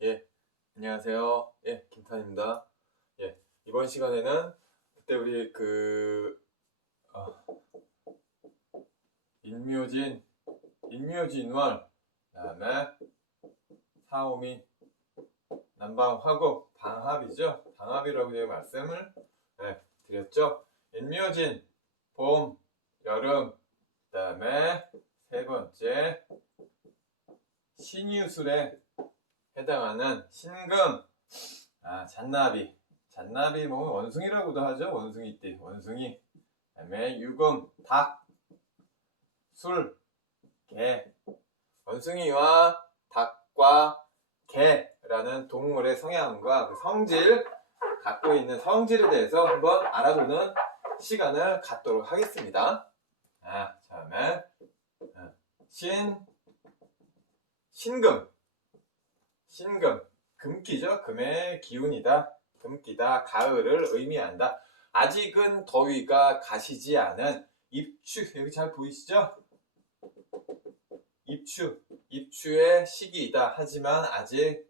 예, 안녕하세요. 예, 김탄입니다. 예, 이번 시간에는 그때 우리 인묘진, 인묘진월, 그다음에 사오미, 난방화국, 방합이죠. 방합이라고 제가 말씀을 드렸죠. 인묘진, 봄, 여름, 그다음에 세 번째 신유술에 해당하는 신금, 잔나비 뭐 원숭이라고도 하죠. 원숭이띠, 원숭이. 그다음에 유금, 닭, 술, 개. 원숭이와 닭과 개라는 동물의 성향과 그 성질, 갖고 있는 성질에 대해서 한번 알아보는 시간을 갖도록 하겠습니다. 다음에 신금, 금기죠. 금의 기운이다. 금기다. 가을을 의미한다. 아직은 더위가 가시지 않은 입추, 여기 잘 보이시죠? 입추의 시기이다. 하지만 아직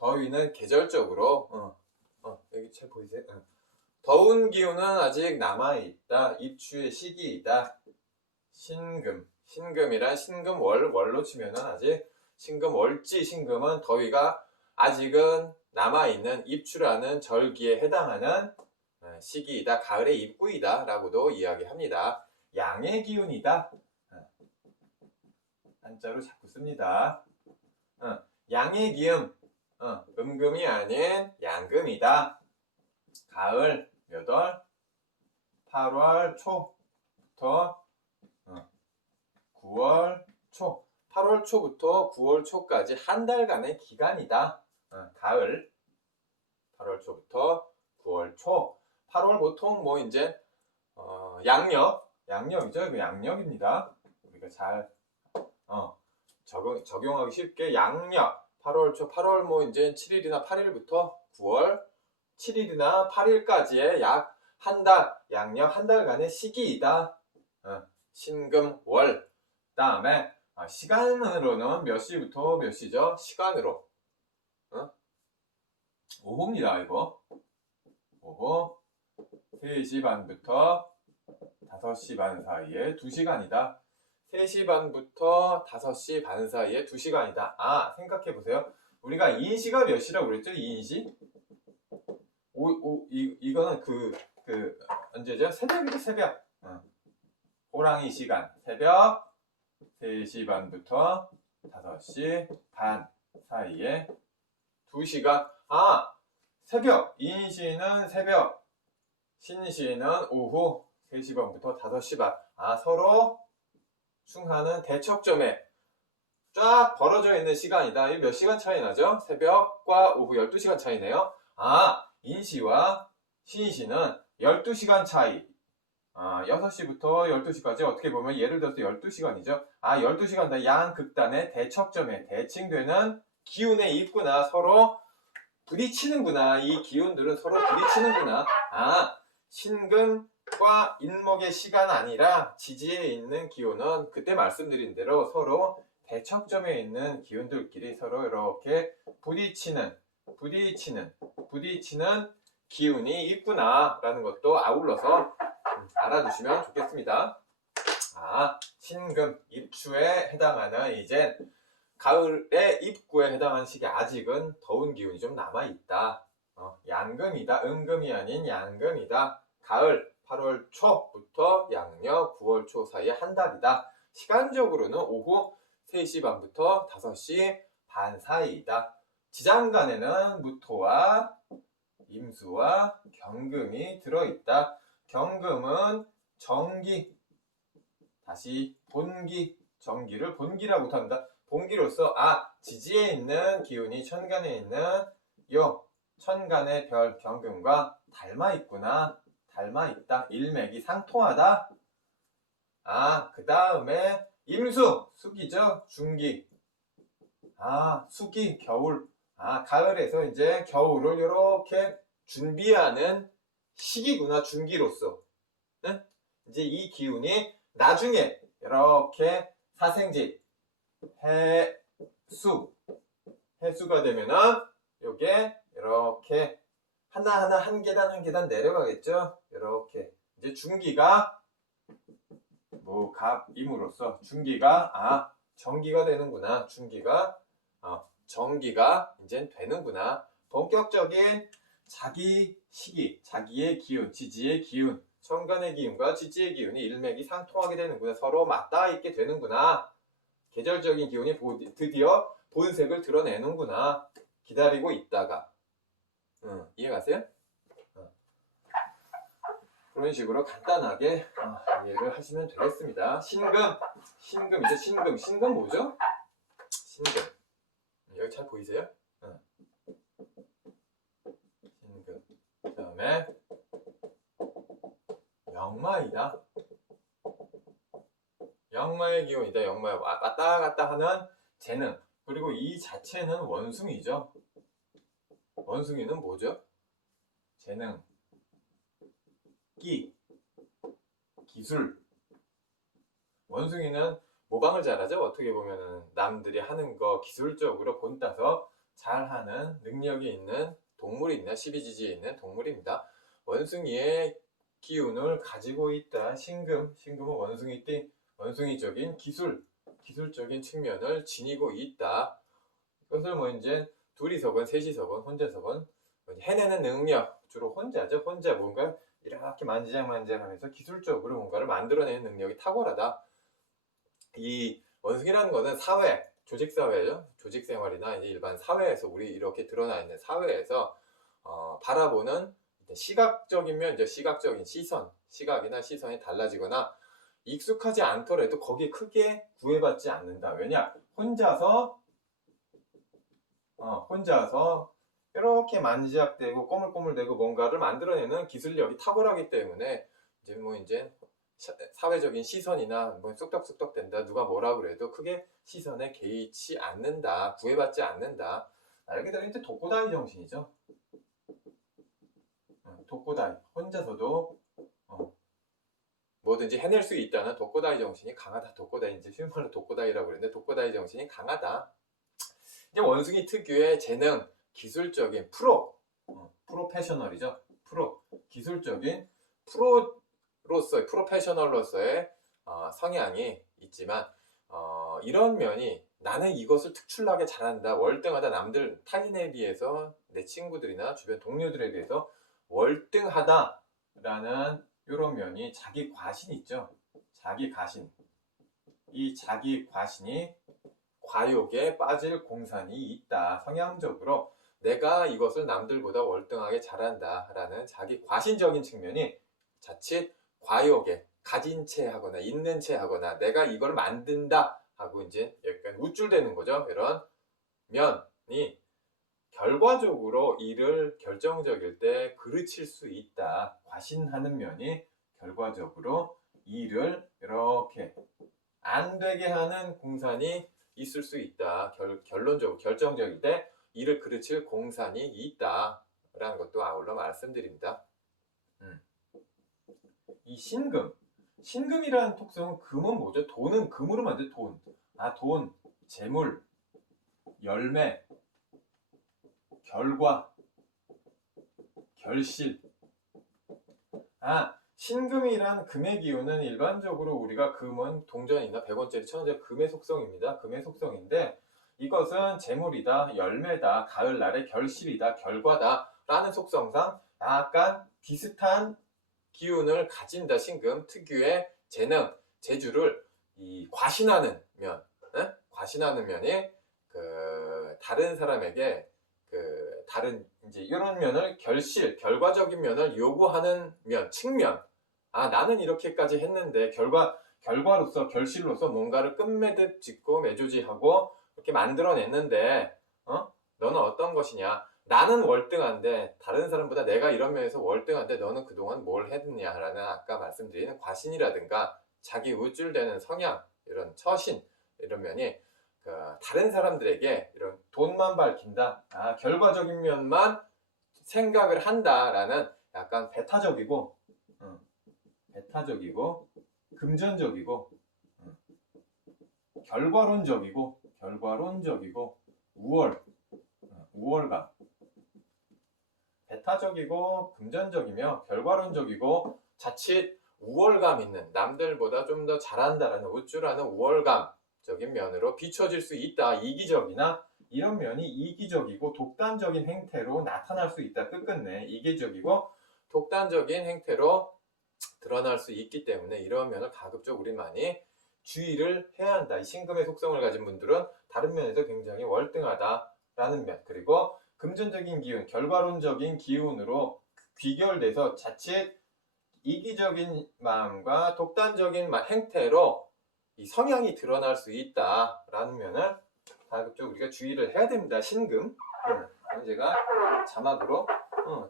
더위는 계절적으로 여기 잘 보이세요? 더운 기운은 아직 남아있다. 입추의 시기이다. 신금이란 신금월로 치면은 아직 신금월지 신금은 더위가 아직은 남아있는 입추라는 절기에 해당하는 시기이다. 가을의 입구이다 라고도 이야기합니다. 양의 기운이다. 한자로 자꾸 씁니다. 양의 기운, 음금이 아닌 양금이다. 가을 몇 월? 8월 초부터 9월 초. 8월 초부터 9월 초까지 한 달간의 기간이다. 가을 8월 초부터 9월 초. 8월 보통 뭐 이제 양력이죠. 이거 양력입니다. 우리가 잘 적용하기 쉽게 양력 8월 초, 8월 뭐 이제 7일이나 8일부터 9월 7일이나 8일까지의 약 한 달, 양력 한 달간의 시기이다. 신금월. 다음에 시간으로는 몇 시부터 몇 시죠? 시간으로 오후입니다. 이거 오후 3시 반부터 5시 반 사이에 2시간이다. 3시 반부터 5시 반 사이에 2시간이다. 생각해보세요. 우리가 인시가 몇 시라고 그랬죠? 인시? 이거는 언제죠? 새벽이죠, 새벽. 호랑이 시간. 새벽 3시 반부터 5시 반 사이에 2시간. 새벽. 인시는 새벽. 신시는 오후 3시 반부터 5시 반. 서로 충하는 대척점에 쫙 벌어져 있는 시간이다. 이 몇 시간 차이 나죠? 새벽과 오후 12시간 차이네요. 인시와 신시는 12시간 차이. 6시부터 12시까지 어떻게 보면 예를 들어서 12시간이죠. 12시간 양극단의 대척점에 대칭되는 기운에 있구나. 서로 부딪히는구나. 이 기운들은 서로 부딪히는구나. 신금과 인목의 시간 아니라 지지에 있는 기운은 그때 말씀드린 대로 서로 대척점에 있는 기운들끼리 서로 이렇게 부딪히는 기운이 있구나 라는 것도 아울러서 알아두시면 좋겠습니다. 신금 입추에 해당하는 이제 가을의 입구에 해당하는 시기. 아직은 더운 기운이 좀 남아있다. 양금이다. 음금이 아닌 양금이다. 가을 8월 초부터 양력 9월 초 사이에 한 달이다. 시간적으로는 오후 3시 반부터 5시 반 사이이다. 지장간에는 무토와 임수와 경금이 들어있다. 경금은 정기, 다시 본기, 정기를 본기라고 합니다. 본기로서 지지에 있는 기운이 천간에 있는 요 천간의 별 경금과 닮아있구나. 닮아있다. 일맥이 상통하다. 그 다음에 임수, 수기죠. 중기. 수기, 겨울. 가을에서 이제 겨울을 이렇게 준비하는 시기구나. 중기로서. 이제 이 기운이 나중에 이렇게 사생지, 해수, 해수가 되면은 요게 이렇게 하나하나 한 계단 내려가겠죠. 이렇게 이제 중기가 무갑임으로써 중기가 전기가 되는구나. 중기가 전기가 이제 되는구나. 본격적인 자기 시기, 자기의 기운, 지지의 기운, 천간의 기운과 지지의 기운이 일맥이상통하게 되는구나. 서로 맞닿아 있게 되는구나. 계절적인 기운이 드디어 본색을 드러내는구나. 기다리고 있다가 이해가세요? 그런 식으로 간단하게 이해를 하시면 되겠습니다. 신금 이제 신금 뭐죠? 신금 여기 잘 보이세요? 신금 그 다음에 역마이다. 역마의 기운이다. 역마 왔다 갔다 하는 재능. 그리고 이 자체는 원숭이죠. 원숭이는 뭐죠? 재능, 기술. 원숭이는 모방을 잘하죠. 어떻게 보면은 남들이 하는 거 기술적으로 본따서 잘하는 능력이 있는 동물입니다. 12지지에 있는 동물입니다. 원숭이의 기운을 가지고 있다. 신금은 원숭이적인 기술적인 측면을 지니고 있다. 이것을 뭐 이제 둘이서건 셋이서건 혼자서건 해내는 능력, 주로 혼자죠. 혼자 뭔가 이렇게 만지작만지작하면서 기술적으로 뭔가를 만들어내는 능력이 탁월하다. 이 원숭이라는 것은 사회, 조직사회죠. 조직생활이나 이제 일반 사회에서 우리 이렇게 드러나 있는 사회에서 바라보는 시각적인 면, 이제 시각적인 시각이나 시선이 달라지거나 익숙하지 않더라도 거기에 크게 구애받지 않는다. 왜냐? 혼자서 이렇게 만지작대고 꼬물꼬물대고 뭔가를 만들어내는 기술력이 탁월하기 때문에 이제 사회적인 시선이나 뭐 쑥덕쑥덕 된다, 누가 뭐라 그래도 크게 시선에 개의치 않는다, 구애받지 않는다. 말 그대로 이제 독고다이 정신이죠. 독고다이, 혼자서도 뭐든지 해낼 수 있다는 독고다이 정신이 강하다. 독고다이, 이제 쉬운 말로 독고다이라고 그러는데 독고다이 정신이 강하다. 이제 원숭이 특유의 재능, 기술적인 프로페셔널이죠. 기술적인 프로페셔널로서의 성향이 있지만 이런 면이 나는 이것을 특출나게 잘한다, 월등하다, 남들 타인에 비해서 내 친구들이나 주변 동료들에 비해서 월등하다라는 이런 면이 자기 과신 있죠. 자기 과신. 이 자기 과신이 과욕에 빠질 공산이 있다. 성향적으로 내가 이것을 남들보다 월등하게 잘한다라는 자기 과신적인 측면이 자칫 과욕에 가진 채 하거나 있는 채 하거나 내가 이걸 만든다 하고 이제 약간 우쭐대는 거죠. 이런 면이 결과적으로 일을 결정적일 때 그르칠 수 있다. 과신하는 면이 결과적으로 일을 이렇게 안 되게 하는 공산이 있을 수 있다. 결론적으로 결정적일 때 일을 그르칠 공산이 있다 라는 것도 아울러 말씀드립니다. 이 신금이라는 특성은 금은 뭐죠? 돈은 금으로 만든 돈. 돈, 재물, 열매, 결과, 결실. 신금이란 금의 기운은 일반적으로 우리가 금은 동전이나 100원짜리, 1000원짜리 금의 속성입니다. 금의 속성인데 이것은 재물이다, 열매다, 가을날의 결실이다, 결과다 라는 속성상 약간 비슷한 기운을 가진다. 신금 특유의 재능, 재주를 과신하는 면, 과신하는 면이 다른 사람에게 다른 이제 이런 면을 결과적인 면을 요구하는 측면. 나는 이렇게까지 했는데 결과로서 결실로서 뭔가를 끝맺듯 짓고 매조지하고 이렇게 만들어냈는데 너는 어떤 것이냐? 나는 월등한데 다른 사람보다 내가 이런 면에서 월등한데 너는 그동안 뭘 했느냐라는 아까 말씀드린 과신이라든가 자기 우쭐대는 성향, 이런 처신, 이런 면이 다른 사람들에게 이런 돈만 밝힌다, 결과적인 면만 생각을 한다라는 약간 배타적이고 금전적이고 결과론적이고 우월, 배타적이고 금전적이며 결과론적이고 자칫 우월감 있는 남들보다 좀 더 잘한다라는 우쭐하는 우월감적인 면으로 비춰질 수 있다. 이기적이나 이런 면이 이기적이고 독단적인 행태로 나타날 수 있다. 끝끝내 이기적이고 독단적인 행태로 드러날 수 있기 때문에 이런 면을 가급적 우리 많이 주의를 해야 한다. 이 신금의 속성을 가진 분들은 다른 면에서 굉장히 월등하다라는 면, 그리고 금전적인 기운, 결과론적인 기운으로 귀결돼서 자칫 이기적인 마음과 독단적인 행태로 이 성향이 드러날 수 있다라는 면을 가급적 우리가 주의를 해야 됩니다. 신금. 제가 자막으로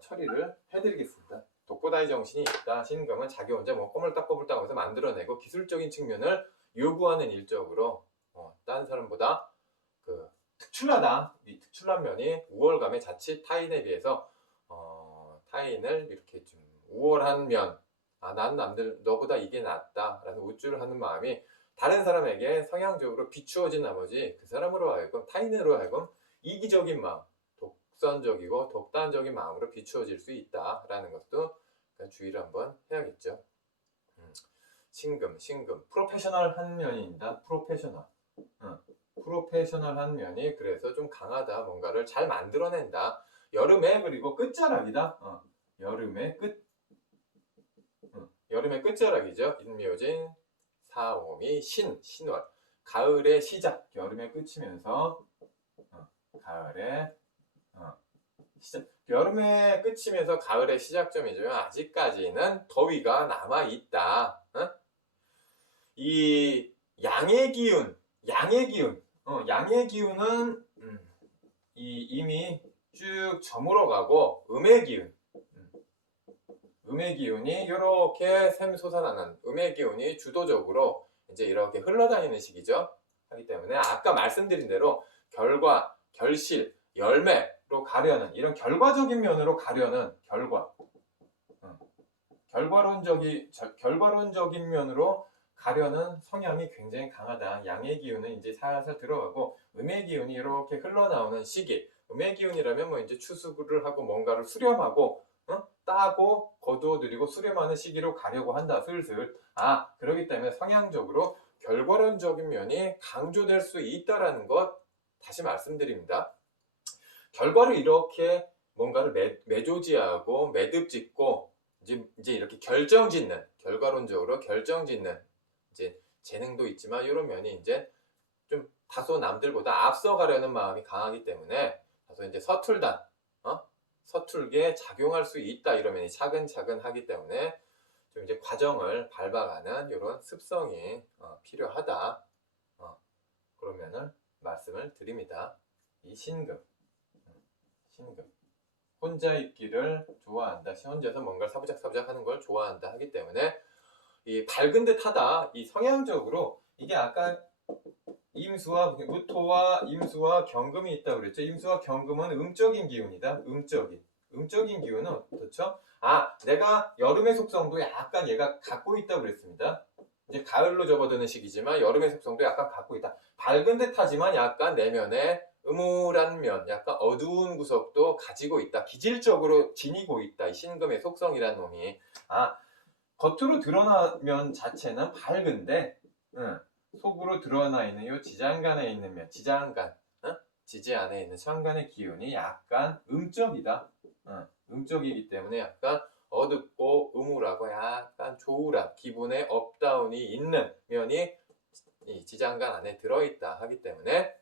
처리를 해드리겠습니다. 독고다이 정신이 있다. 신금은 자기 혼자 뭐 꼬물딱꼬물딱 하면서 만들어내고 기술적인 측면을 요구하는 일적으로 다른 사람보다 특출나다. 이 특출난 면이 우월감에 자칫 타인에 비해서 타인을 이렇게 좀 우월한 면, 난 남들 너보다 이게 낫다라는 우쭐하는 마음이 다른 사람에게 성향적으로 비추어진 나머지 그 사람으로 하여금 타인으로 하여금 이기적인 마음, 독선적이고 독단적인 마음으로 비추어질 수 있다라는 것도 주의를 한번 해야겠죠. 신금, 프로페셔널한 면입니다. 프로페셔널한 면이 그래서 좀 강하다. 뭔가를 잘 만들어낸다. 여름에 그리고 끝자락이다. 여름의 끝자락이죠. 인묘진, 사오미, 신월. 가을의 시작. 여름에 끝이면서 가을의 시작. 여름에 끝이면서 가을의 시작점이죠. 아직까지는 더위가 남아 있다. 이 양의 기운은 이미 쭉 저물어가고 음의 기운이 이렇게 샘솟아나는 음의 기운이 주도적으로 이제 이렇게 흘러다니는 시기죠. 하기 때문에 아까 말씀드린 대로 결과, 결실, 열매로 가려는 이런 결과적인 면으로 가려는 결과론적인 면으로 가려는 성향이 굉장히 강하다. 양의 기운은 이제 살살 들어가고 음의 기운이 이렇게 흘러나오는 시기. 음의 기운이라면 뭐 이제 추수를 하고 뭔가를 수렴하고 따고 거두어들이고 수렴하는 시기로 가려고 한다. 슬슬. 그렇기 때문에 성향적으로 결과론적인 면이 강조될 수 있다라는 것 다시 말씀드립니다. 결과를 이렇게 뭔가를 매조지하고 매듭짓고 이제 이렇게 결과론적으로 결정짓는 이제 재능도 있지만 이런 면이 이제 좀 다소 남들보다 앞서가려는 마음이 강하기 때문에 다소 이제 서툴게 작용할 수 있다. 이런 면이 차근차근 하기 때문에 좀 이제 과정을 밟아가는 이런 습성이 필요하다. 그런 면을 말씀을 드립니다. 이 신금. 혼자 있기를 좋아한다. 혼자서 뭔가를 사부작사부작 하는 걸 좋아한다 하기 때문에 이 밝은 듯하다. 이 성향적으로 이게 아까 무토와 임수와 경금이 있다고 그랬죠. 임수와 경금은 음적인 기운이다. 음적인 기운은 어떻죠? 내가 여름의 속성도 약간 얘가 갖고 있다고 그랬습니다. 이제 가을로 접어드는 시기지만 여름의 속성도 약간 갖고 있다. 밝은 듯하지만 약간 내면에 음울한 면, 약간 어두운 구석도 가지고 있다. 기질적으로 지니고 있다. 이 신금의 속성이라는 놈이. 겉으로 드러나면 자체는 밝은데 속으로 드러나 있는 이 지장간에 있는 면, 지지 안에 있는 천간의 기운이 약간 음적이다. 음적이기 때문에 약간 어둡고 음울하고 약간 조울한 기분의 업다운이 있는 면이 이 지장간 안에 들어있다 하기 때문에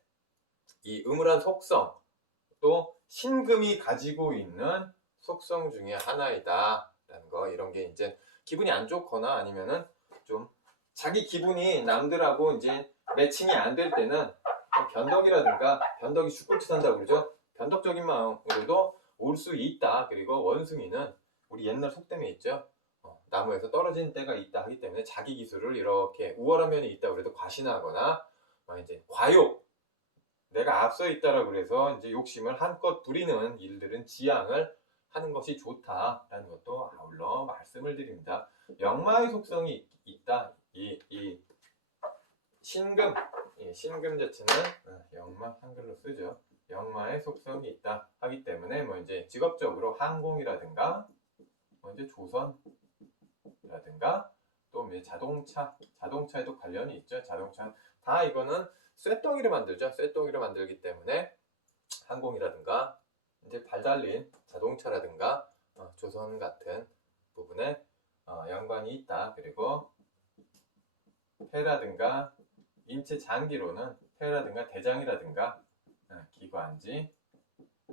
이 음울한 속성 또 신금이 가지고 있는 속성 중에 하나이다 라는 거. 이런 게 이제 기분이 안 좋거나 아니면은 좀 자기 기분이 남들하고 이제 매칭이 안 될 때는 변덕이 죽골치 산다고 그러죠. 변덕적인 마음으로도 올 수 있다. 그리고 원숭이는 우리 옛날 속담에 있죠. 나무에서 떨어진 때가 있다 하기 때문에 자기 기술을 이렇게 우월한 면이 있다고 그래도 과신하거나 이제 과욕, 내가 앞서 있다라고 그래서 이제 욕심을 한껏 부리는 일들은 지양을 하는 것이 좋다라는 것도 아울러 말씀을 드립니다. 역마의 속성이 있다. 이 신금 자체는 역마 한글로 쓰죠. 영마의 속성이 있다 하기 때문에 뭐 이제 직업적으로 항공이라든가 뭐 이제 조선이라든가 또 이제 자동차에도 관련이 있죠. 자동차 다 이거는 쇳덩이를 만들죠. 쇳덩이를 만들기 때문에 항공이라든가 이제 발 달린 자동차라든가 조선 같은 부분에 연관이 있다. 그리고 폐라든가 인체 장기로는 폐라든가 대장이라든가 기관지,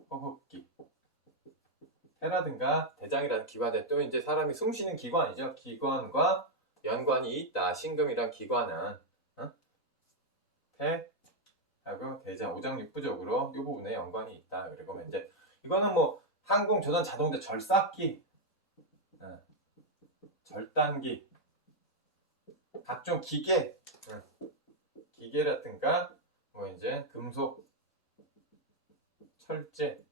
호흡기, 폐라든가 대장이라는 기관에 또 이제 사람이 숨쉬는 기관이죠. 기관과 연관이 있다. 신금이란 기관은 폐하고 대장, 오장육부적으로 이 부분에 연관이 있다. 그리고 이제 이거는 뭐 항공, 조선, 자동차, 절삭기, 절단기, 각종 기계라든가 뭐 이제 금속, 철제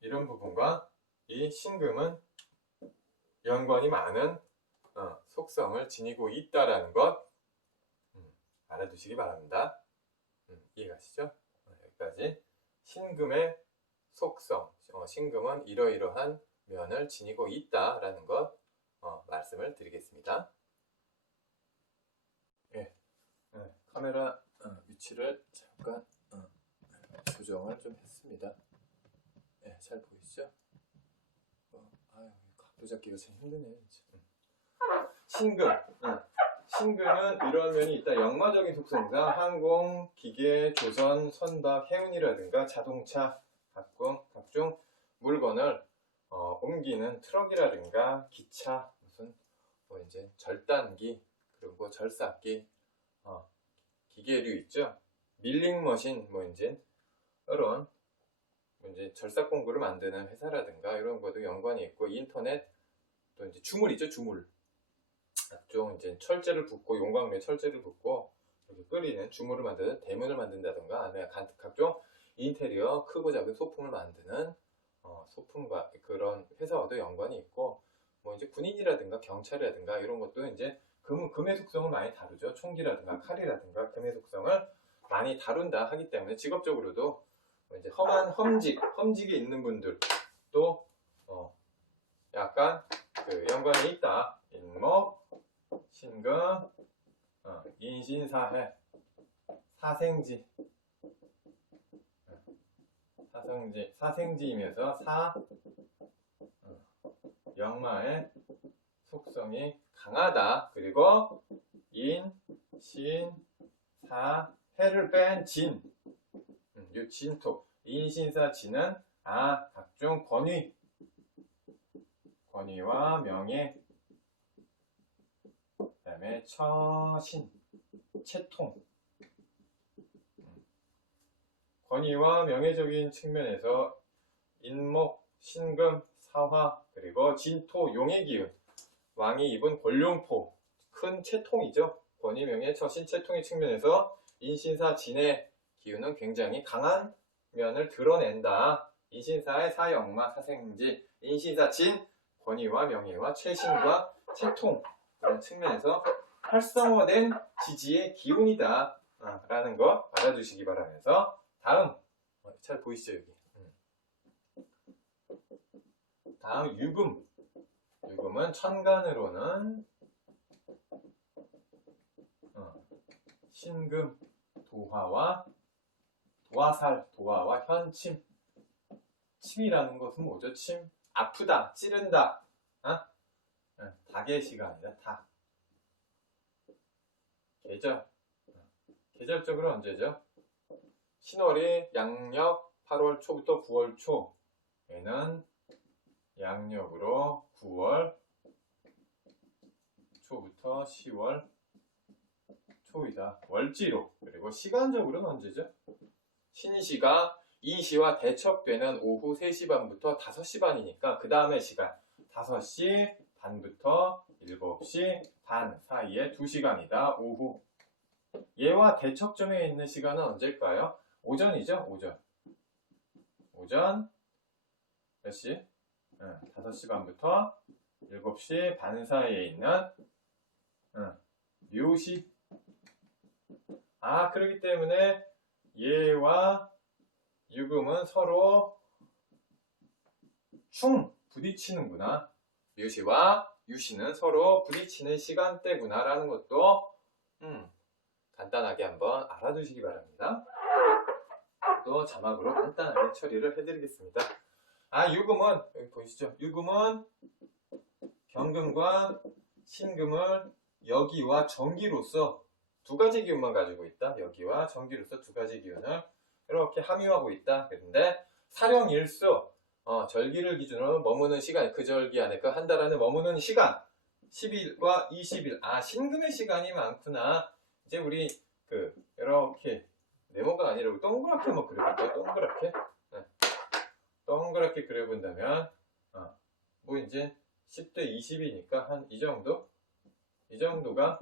이런 부분과 이 신금은 연관이 많은 속성을 지니고 있다라는 것 알아두시기 바랍니다. 이해가시죠? 여기까지 신금의 속성, 신금은 이러이러한 면을 지니고 있다라는 것 말씀을 드리겠습니다. 카메라 위치를 잠깐 조정을 좀 했습니다. 잘 보이시죠? 각도 잡기가 참 힘드네. 신금은 이런 면이 있다. 역마적인 속성상 항공, 기계, 조선, 선박, 해운이라든가 자동차, 각종 물건을 옮기는 트럭이라든가 기차, 무슨 뭐 이제 절단기, 그리고 절삭기, 기계류 있죠. 밀링머신, 뭐 이제 이런 이제 절삭 공구를 만드는 회사라든가 이런 것도 연관이 있고, 인터넷 또 이제 주물이죠. 주물. 각종 이제 철제를 붓고 용광로에 철제를 붓고 이렇게 끓이는 주물을 만드는 대문을 만든다든가 아니면 각종 인테리어 크고 작은 소품을 만드는 소품과 그런 회사와도 연관이 있고, 뭐 이제 군인이라든가 경찰이라든가 이런 것도 이제 금의 속성을 많이 다루죠. 총기라든가 칼이라든가 금의 속성을 많이 다룬다 하기 때문에 직업적으로도 이제 험한 험직이 있는 분들도 약간 그 연관이 있다. 인목, 신금, 인신사해, 사생지이면서 역마의 속성이 강하다. 그리고 인, 신, 사, 해를 뺀 진, 요 진토, 인신사 진은 각종 권위와 명예, 그 다음에 처신, 채통, 권위와 명예적인 측면에서 인목, 신금, 사화, 그리고 진토, 용의 기운, 왕이 입은 권룡포, 큰 채통이죠. 권위, 명예, 처신, 채통의 측면에서 인신사 진의 기운은 굉장히 강한 면을 드러낸다. 인신사의 사역마, 사생지, 인신사 진, 권위와 명예와 최신과 채통 이런 측면에서 활성화된 지지의 기운이다 라는 거 알아두시기 바라면서, 다음 잘 보이시죠? 여기 다음 유금은 천간으로는 신금, 도화와 현침. 침이라는 것은 뭐죠? 침, 아프다, 찌른다. 닭의 시간이다. 닭. 계절적으로 언제죠? 신월이 양력 8월 초부터 9월 초에는 양력으로 9월 초부터 10월 초이다. 월지로. 그리고 시간적으로는 언제죠? 신시가 이시와 대척되는 오후 3시 반부터 5시 반이니까 그 다음의 시간 5시 반부터 7시 반 사이에 2시간이다. 오후. 얘와 대척점에 있는 시간은 언제일까요? 오전이죠. 오전 몇 시? 5시 반부터 7시 반 사이에 있는 묘시. 그렇기 때문에 얘와 유금은 서로 충 부딪히는구나. 묘시와 유시는 서로 부딪히는 시간대구나 라는 것도 간단하게 한번 알아두시기 바랍니다. 또 자막으로 간단하게 처리를 해드리겠습니다. 유금은 여기 보이시죠? 유금은 경금과 신금을 여기와 정기로서 두 가지 기운만 가지고 있다. 여기와 정기로서 두 가지 기운을 이렇게 함유하고 있다. 그런데 사령일수 절기를 기준으로 머무는 시간, 그 절기 안에 그 한 달 안에 머무는 시간 10일과 20일. 신금의 시간이 많구나. 이제 우리 이렇게 네모가 아니라 동그랗게 한번 그려볼까요? 동그랗게. 동그랗게 그려본다면 뭐 이제 10대 20이니까 한 이 정도? 이 정도가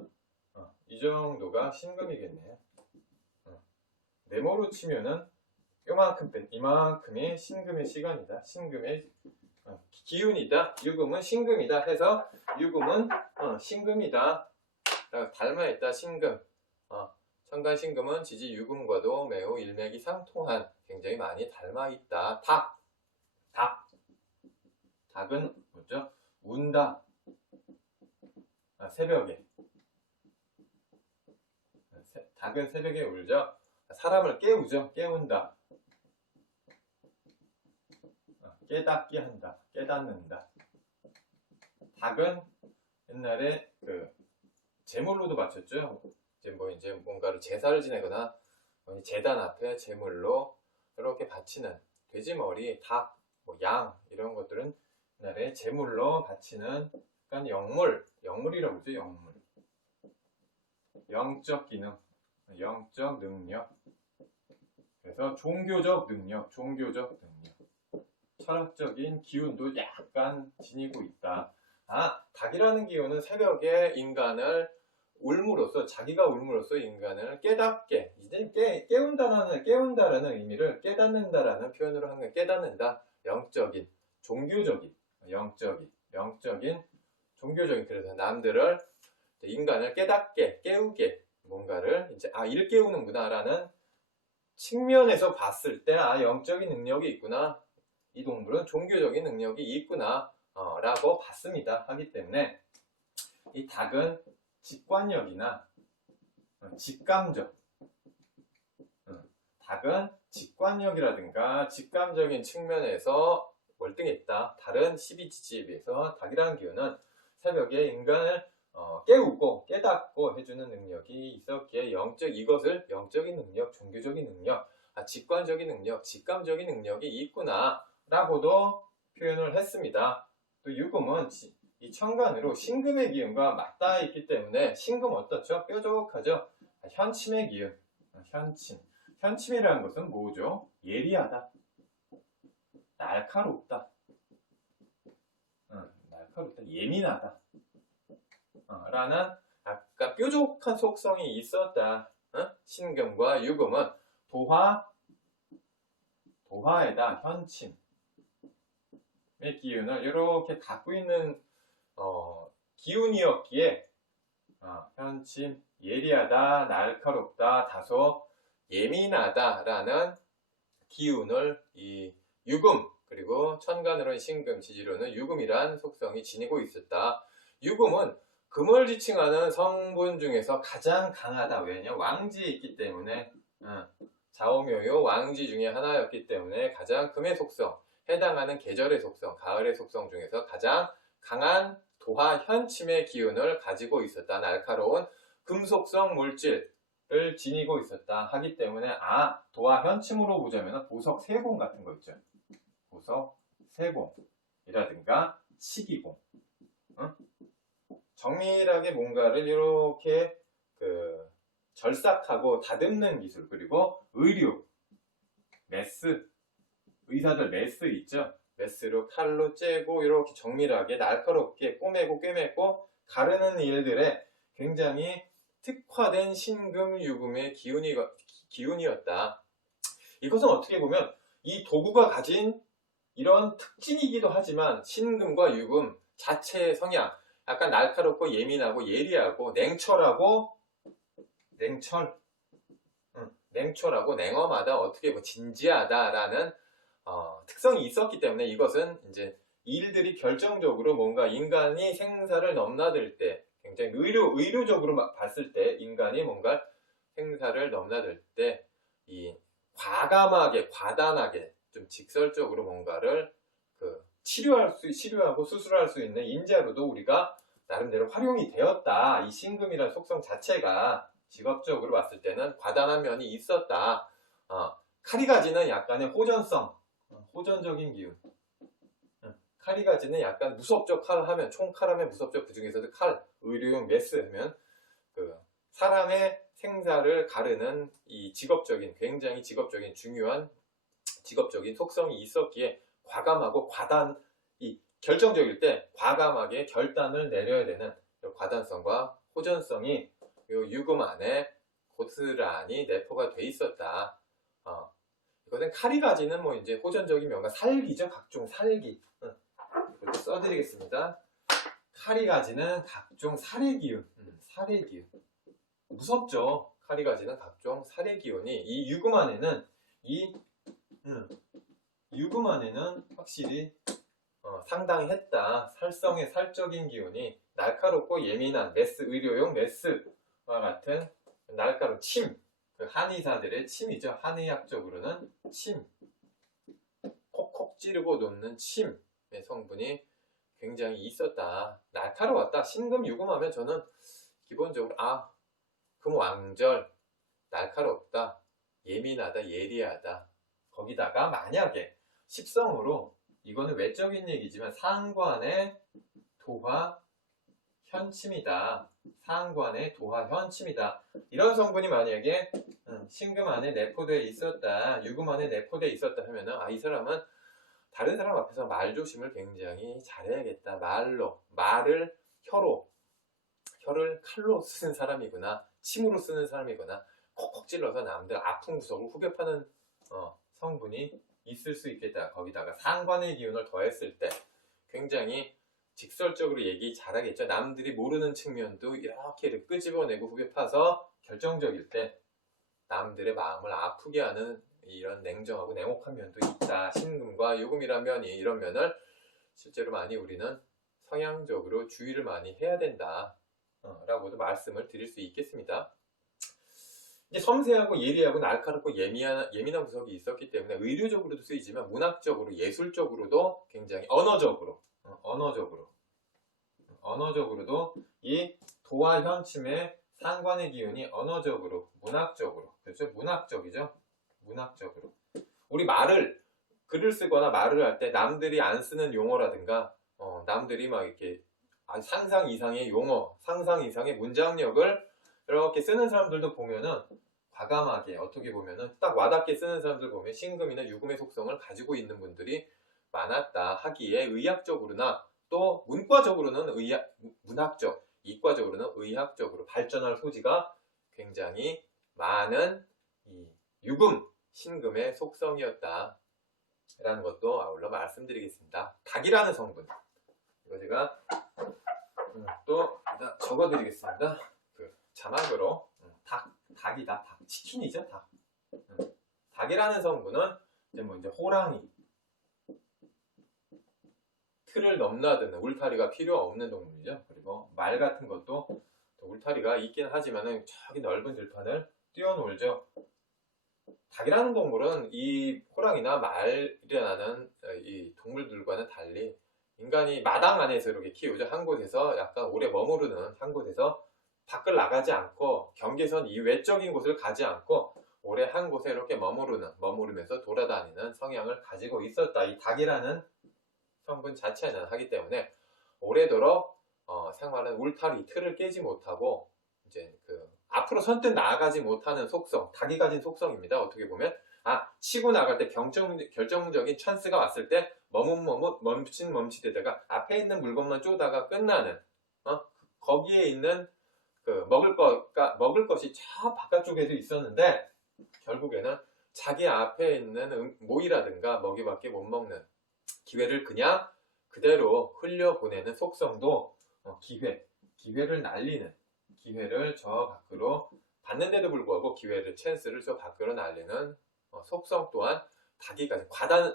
신금이겠네요. 네모로 치면은 요만큼 뺀 이만큼이 신금의 시간이다. 신금의 기운이다. 유금은 신금이다 해서 유금은 신금이다. 닮아있다. 신금. 천간신금은 지지 유금과도 매우 일맥이상통한 굉장히 많이 닮아있다. 닭은 뭐죠? 운다. 새벽에. 닭은 새벽에 울죠. 사람을 깨우죠. 깨운다. 깨닫게 한다. 깨닫는다. 닭은 옛날에 제물로도 바쳤죠. 이제 뭔가를 제사를 지내거나 제단 앞에 제물로 이렇게 바치는 돼지머리, 닭, 양 이런 것들은 옛날에 제물로 바치는 그러니까 영물이라고 그러죠. 영물. 영적 기능, 영적 능력. 그래서 종교적 능력. 철학적인 기운도 약간 지니고 있다. 닭이라는 기운은 새벽에 인간을 울므로써, 자기가 울므로써 인간을 깨닫게, 이제 깨운다라는 의미를 깨닫는다라는 표현으로 하는 깨닫는다. 영적인, 종교적인, 종교적인, 그래서 남들을, 인간을 깨닫게, 깨우게, 뭔가를 이제 일 깨우는구나 라는 측면에서 봤을 때 영적인 능력이 있구나, 이 동물은 종교적인 능력이 있구나 라고 봤습니다. 하기 때문에 이 닭은 직관력이나 직감적, 닭은 직관력이라든가 직감적인 측면에서 월등했다. 다른 12지지에 비해서 닭이라는 기운은 새벽에 인간을 깨우고 깨닫고 해주는 능력이 있었기에 이것을 영적인 능력, 종교적인 능력, 직관적인 능력, 직감적인 능력이 있구나 라고도 표현을 했습니다. 또 유금은 이 천간으로 신금의 기운과 맞닿아 있기 때문에 신금 어떻죠? 뾰족하죠? 현침의 기운, 현침이라는 것은 뭐죠? 예리하다, 날카롭다, 예민하다 라는 약간 뾰족한 속성이 있었다. 신금과 유금은 도화에다 현침의 기운을 이렇게 갖고 있는 기운이었기에 현침, 예리하다, 날카롭다, 다소 예민하다라는 기운을 이 유금, 그리고 천간으로는 신금, 지지로는 유금이란 속성이 지니고 있었다. 유금은 금을 지칭하는 성분 중에서 가장 강하다. 왜냐? 왕지에 있기 때문에, 자오묘요 왕지 중에 하나였기 때문에 가장 금의 속성, 해당하는 계절의 속성, 가을의 속성 중에서 가장 강한 도화 현침의 기운을 가지고 있었다. 날카로운 금속성 물질을 지니고 있었다. 하기 때문에 도화 현침으로 보자면 보석 세공 같은 거 있죠. 보석 세공이라든가 치기공, 정밀하게 뭔가를 이렇게 절삭하고 다듬는 기술, 그리고 의류, 메스, 의사들 메스 있죠. 메스로 칼로 째고 이렇게 정밀하게 날카롭게 꼬매고 꿰매고 가르는 일들에 굉장히 특화된 신금, 유금의 기운이었다. 이것은 어떻게 보면 이 도구가 가진 이런 특징이기도 하지만 신금과 유금 자체의 성향, 약간 날카롭고 예민하고 예리하고 냉철하고 냉철하고 냉엄하다, 어떻게 뭐 진지하다라는 특성이 있었기 때문에 이것은 이제 일들이 결정적으로 뭔가 인간이 생사를 넘나들 때 굉장히 의료적으로 봤을 때 인간이 뭔가 생사를 넘나들 때 이 과감하게 과단하게 좀 직설적으로 뭔가를 치료하고 수술할 수 있는 인재로도 우리가 나름대로 활용이 되었다. 이 신금이라는 속성 자체가 직업적으로 봤을 때는 과단한 면이 있었다. 칼이 가지는 약간의 호전성, 호전적인 기운. 칼이 가지는 약간 무섭죠. 칼 하면 총칼 하면 무섭죠. 그 중에서도 칼, 의료용 메스 하면 사람의 생사를 가르는 이 굉장히 직업적인 중요한 직업적인 속성이 있었기에 과감하고 이 결정적일 때 과감하게 결단을 내려야 되는 과단성과 호전성이 유금 안에 고스란히 내포가 돼 있었다. 이것은 칼이 가지는 뭐 이제 호전적인 면과 살기죠. 각종 살기. 이것도 써드리겠습니다. 칼이 가지는 각종 살의 기운. 살의 기운. 무섭죠. 칼이 가지는 각종 살의 기운이 이 유금 안에는 유금 안에는 확실히 상당히 했다. 살성의 살적인 기운이 날카롭고 예민한 의료용 메스와 같은 날카로운 침, 한의사들의 침이죠. 한의학적으로는 침, 콕콕 찌르고 놓는 침의 성분이 굉장히 있었다. 날카로웠다. 신금 유금하면 저는 기본적으로 금왕절, 날카롭다, 예민하다, 예리하다. 거기다가 만약에 십성으로 이거는 외적인 얘기지만 상관의 도화 현침이다. 상관의 도화 현침이다. 이런 성분이 만약에 신금 안에 내포되어 있었다. 유금 안에 내포되어 있었다 하면은 이 사람은 다른 사람 앞에서 말 조심을 굉장히 잘해야겠다. 혀를 칼로 쓰는 사람이구나. 침으로 쓰는 사람이구나. 콕콕 찔러서 남들 아픈 구석을 후벼 파는 성분이 있을 수 있겠다. 거기다가 상관의 기운을 더했을 때 굉장히 직설적으로 얘기 잘하겠죠. 남들이 모르는 측면도 이렇게 끄집어내고 후벼 파서 결정적일 때 남들의 마음을 아프게 하는 이런 냉정하고 냉혹한 면도 있다. 신금과 유금이란 면이 이런 면을 실제로 많이 우리는 성향적으로 주의를 많이 해야 된다. 라고도 말씀을 드릴 수 있겠습니다. 이제 섬세하고 예리하고 날카롭고 예민한 구석이 있었기 때문에 의료적으로도 쓰이지만 문학적으로 예술적으로도 굉장히 언어적으로도 이 도화 현침의 상관의 기운이 언어적으로 문학적으로 그렇죠? 문학적이죠. 문학적으로 우리 글을 쓰거나 말을 할 때 남들이 안 쓰는 용어라든가 남들이 막 이렇게 상상 이상의 용어, 상상 이상의 문장력을 이렇게 쓰는 사람들도 보면은 과감하게 어떻게 보면은 딱 와닿게 쓰는 사람들 보면 신금이나 유금의 속성을 가지고 있는 분들이 많았다 하기에 의학적으로나 또 문과적으로는 문학적, 이과적으로는 의학적으로 발전할 소지가 굉장히 많은 이 유금, 신금의 속성이었다 라는 것도 아울러 말씀드리겠습니다. 닭이라는 성분 이거 제가 또 적어드리겠습니다. 자막으로 닭이다. 치킨이죠. 닭이라는 성분은 이제 호랑이, 틀을 넘나드는 울타리가 필요 없는 동물이죠. 그리고 말 같은 것도 울타리가 있긴 하지만은 저기 넓은 들판을 뛰어놀죠. 닭이라는 동물은 이 호랑이나 말이라는 이 동물들과는 달리 인간이 마당 안에서 이렇게 키우죠. 한 곳에서 약간 오래 머무르는 한 곳에서 밖을 나가지 않고 경계선 이외적인 곳을 가지 않고 오래 한 곳에 이렇게 머무르면서 돌아다니는 성향을 가지고 있었다. 이 닭이라는 성분 자체는 하기 때문에 오래도록 생활은 울타리 틀을 깨지 못하고 이제 앞으로 선뜻 나아가지 못하는 속성, 닭이 가진 속성입니다. 어떻게 보면 치고 나갈 때 결정적인 찬스가 왔을 때 멈칫되다가 앞에 있는 물건만 쪼다가 끝나는 거기에 있는 먹을 것이 저 바깥쪽에도 있었는데 결국에는 자기 앞에 있는 모이라든가 먹이밖에 못 먹는 기회를 그냥 그대로 흘려보내는 속성도 기회를 날리는 기회를 저 밖으로 받는데도 불구하고 기회를 찬스를 저 밖으로 날리는 속성 또한 닭이가 과단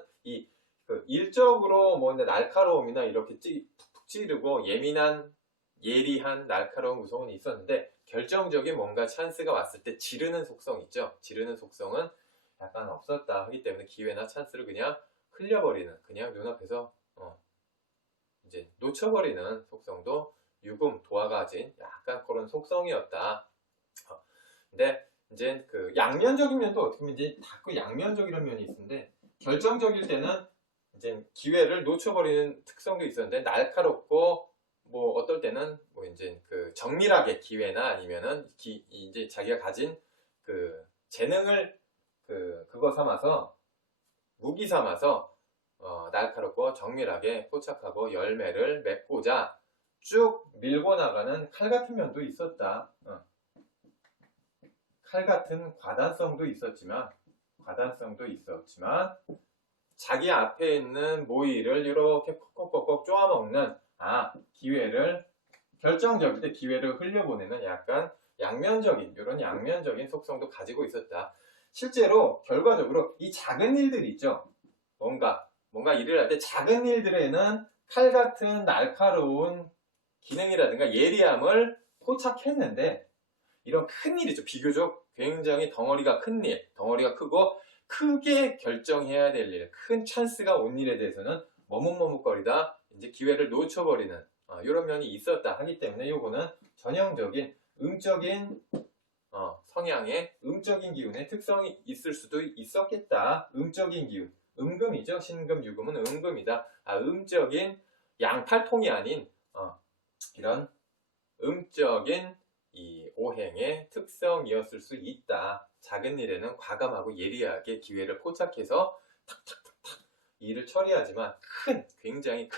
그 일적으로 뭐 날카로움이나 이렇게 푹푹 찌르고 예리한 날카로운 구성은 있었는데 결정적인 뭔가 찬스가 왔을 때 지르는 속성 있죠. 지르는 속성은 약간 없었다 하기 때문에 기회나 찬스를 그냥 흘려버리는 그냥 눈앞에서 이제 놓쳐버리는 속성도 유금 도화가 가진 약간 그런 속성이었다. 근데 이제 그 양면적인 면도 어떻게 보면 이제 닭도 양면적이라는 면이 있는데 결정적일 때는 이제 기회를 놓쳐버리는 특성도 있었는데 날카롭고 뭐 어떨 때는 뭐 이제 그 정밀하게 기회나 아니면은 이제 자기가 가진 그 재능을 그거 삼아서 무기 삼아서 날카롭고 정밀하게 포착하고 열매를 맺고자 쭉 밀고 나가는 칼 같은 면도 있었다. 칼 같은 과단성도 있었지만 자기 앞에 있는 모이를 이렇게 kokkokkokkok 쪼아먹는 기회를 결정적일 때 기회를 흘려보내는 약간 이런 양면적인 속성도 가지고 있었다. 실제로 결과적으로 이 작은 일들 있죠. 뭔가 일을 할 때 작은 일들에는 칼 같은 날카로운 기능이라든가 예리함을 포착했는데 이런 큰 일이죠. 비교적 굉장히 덩어리가 큰 일, 덩어리가 크고 크게 결정해야 될 일, 큰 찬스가 온 일에 대해서는 머뭇머뭇거리다 이제 기회를 놓쳐버리는 이런 면이 있었다 하기 때문에 요거는 전형적인 음적인 성향의 음적인 기운의 특성이 있을 수도 있었겠다. 음적인 기운, 음금이죠. 신금, 유금은 음금이다. 음적인 양팔통이 아닌 이런 음적인 이 오행의 특성이었을 수 있다. 작은 일에는 과감하고 예리하게 기회를 포착해서 탁탁탁탁 일을 처리하지만 굉장히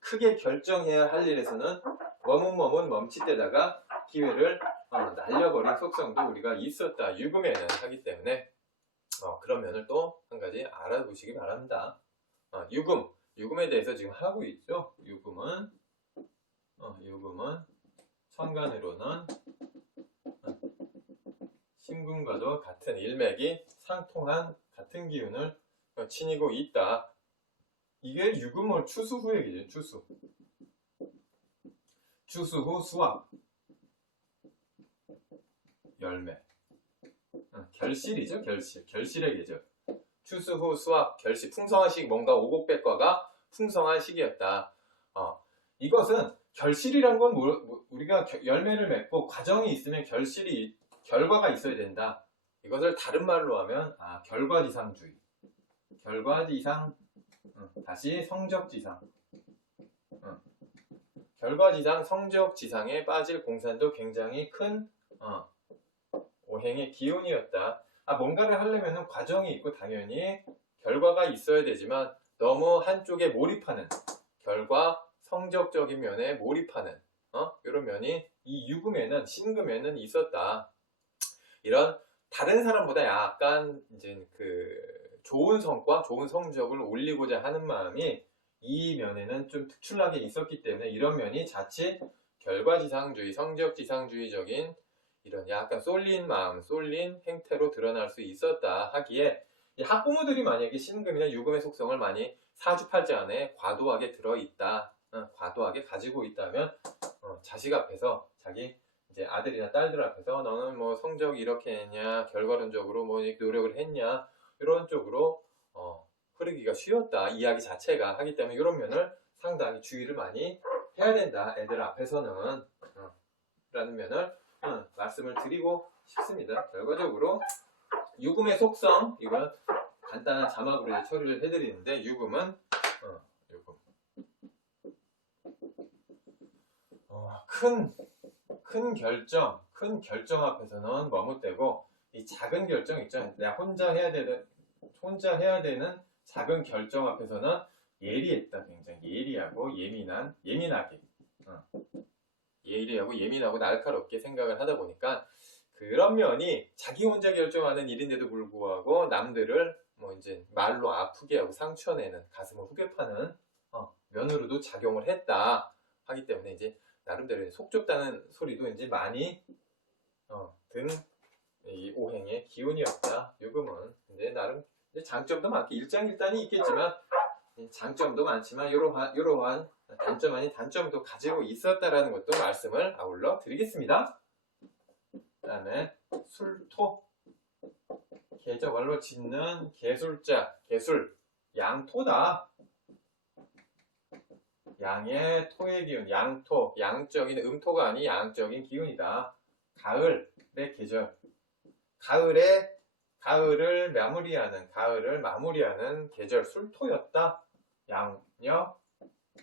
크게 결정해야 할 일에서는 머뭇머뭇 멈칫대다가 기회를 날려버린 속성도 우리가 있었다. 유금에는 하기 때문에 그런 면을 또 한 가지 알아보시기 바랍니다. 유금에 대해서 지금 하고 있죠. 유금은 천간으로는 신금과도 같은 일맥이 상통한 같은 기운을 지니고 있다. 이게 유금을 추수 후의 기준, 추수 후 수확, 열매, 결실이죠. 결실의 계절. 추수 후 수확, 결실, 풍성한 시기, 뭔가 오곡백과가 풍성한 시기였다. 이것은 결실이란 건 우리가 열매를 맺고 과정이 있으면 결과가 있어야 된다. 이것을 다른 말로 하면 결과지상주의. 다시 성적지상. 결과지상, 성적지상에 빠질 공산도 굉장히 큰 오행의 기운이었다. 뭔가를 하려면 과정이 있고 당연히 결과가 있어야 되지만 너무 한쪽에 몰입하는 결과 성적적인 면에 몰입하는 이런 면이 이 유금에는 신금에는 있었다. 이런 다른 사람보다 약간 이제 그 좋은 성과, 좋은 성적을 올리고자 하는 마음이 이 면에는 좀 특출나게 있었기 때문에 이런 면이 자칫 결과지상주의, 성적지상주의적인 이런 약간 쏠린 마음, 쏠린 행태로 드러날 수 있었다 하기에 이 학부모들이 만약에 신금이나 유금의 속성을 많이 사주팔자 안에 과도하게 들어있다, 과도하게 가지고 있다면 자식 앞에서 자기 이제 아들이나 딸들 앞에서 너는 뭐 성적 이렇게 했냐, 결과론적으로 뭐 노력을 했냐 이런 쪽으로 흐르기가 쉬웠다 이야기 자체가 하기 때문에 이런 면을 상당히 주의를 많이 해야 된다 애들 앞에서는 라는 면을 말씀을 드리고 싶습니다. 결과적으로 유금의 속성 이건 간단한 자막으로 처리를 해드리는데 유금은 큰 결정 앞에서는 머뭇대고 이 작은 결정 있죠. 내가 혼자 해야 되는 작은 결정 앞에서는 예리했다. 굉장히 예리하고 예민하고 날카롭게 생각을 하다 보니까 그런 면이 자기 혼자 결정하는 일인데도 불구하고 남들을 뭐 이제 말로 아프게 하고 상처내는 가슴을 후게 파는 면으로도 작용을 했다 하기 때문에 이제 나름대로 속 좁다는 소리도 이제 많이 든 이 오행의 기운이었다. 요금은. 근데 나름 장점도 많고 일장일단이 있겠지만 장점도 많지만 이러한 단점 아닌 단점도 가지고 있었다라는 것도 말씀을 아울러 드리겠습니다. 그 다음에 술토, 계저말로 짓는 개술자, 개술, 양토다. 양의 토의 기운, 양토, 양적인 음토가 아닌 양적인 기운이다. 가을의 계절, 가을을 마무리하는 계절, 술토였다. 양력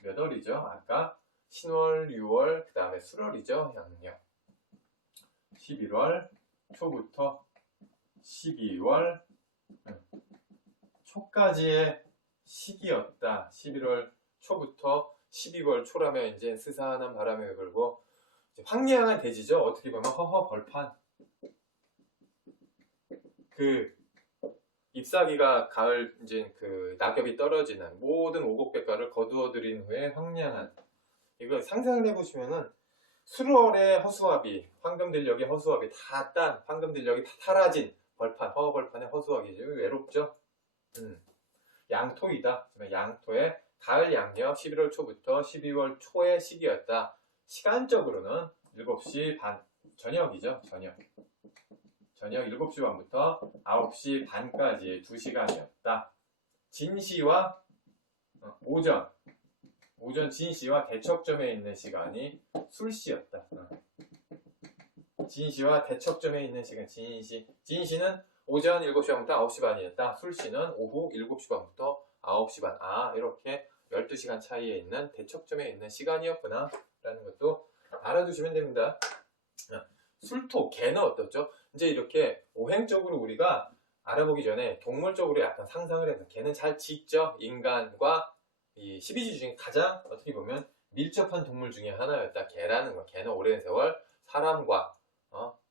몇 월이죠? 아까 신월, 6월, 그 다음에 술월이죠. 양력 11월 초부터 12월 초까지의 시기였다. 11월 초부터 12월 초라면 이제 스산한 바람이 불고 황량한 대지죠. 어떻게 보면 허허 벌판. 그 잎사귀가 가을 이제 그 낙엽이 떨어지는 모든 오곡백과를 거두어들인 후에 황량한, 이거 상상을 해보시면은 수월의 허수아비, 황금들녘의 허수아비 다 딴 황금들녘이 다 사라진 벌판, 허허 벌판의 허수아비죠. 외롭죠. 양토이다. 양토의 가을 양력 11월 초부터 12월 초의 시기였다. 시간적으로는 7시 반, 저녁이죠. 저녁 7시 반부터 9시 반까지의 2시간이었다. 진시와 오전 진시와 대척점에 있는 시간이 술시였다. 진시와 대척점에 있는 시간, 진시는 오전 7시 반부터 9시 반이었다. 술시는 오후 7시 반부터 9시 반. 이렇게 12시간 차이에 있는 대척점에 있는 시간이었구나 라는 것도 알아두시면 됩니다. 술토, 개는 어떻죠? 이제 이렇게 오행적으로 우리가 알아보기 전에 동물적으로 약간 상상을 해서 개는 잘 짖죠. 인간과 이 12지 중에 가장 어떻게 보면 밀접한 동물 중에 하나였다. 개라는 거. 개는 오랜 세월 사람과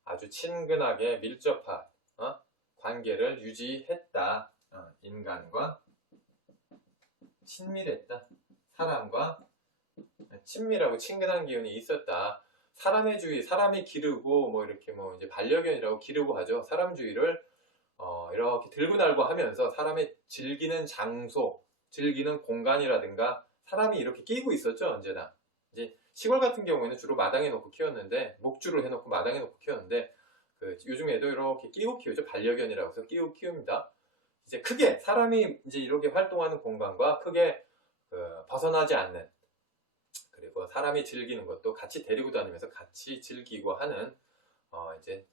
아주 친근하게 밀접한 관계를 유지했다. 인간과 친밀했다. 사람과 친밀하고 친근한 기운이 있었다. 사람의 주의, 사람이 기르고 이렇게 이제 반려견이라고 기르고 하죠. 사람 주의를 이렇게 들고 날고 하면서 사람의 즐기는 장소, 즐기는 공간이라든가 사람이 이렇게 끼고 있었죠. 언제나. 이제 시골 같은 경우에는 주로 마당에 놓고 키웠는데, 목줄을 해놓고 마당에 놓고 키웠는데 요즘에도 이렇게 끼고 키우죠. 반려견이라고 해서 끼고 키웁니다. 이제 크게 사람이 이제 이렇게 활동하는 공간과 크게 벗어나지 않는, 그리고 사람이 즐기는 것도 같이 데리고 다니면서 같이 즐기고 하는 이제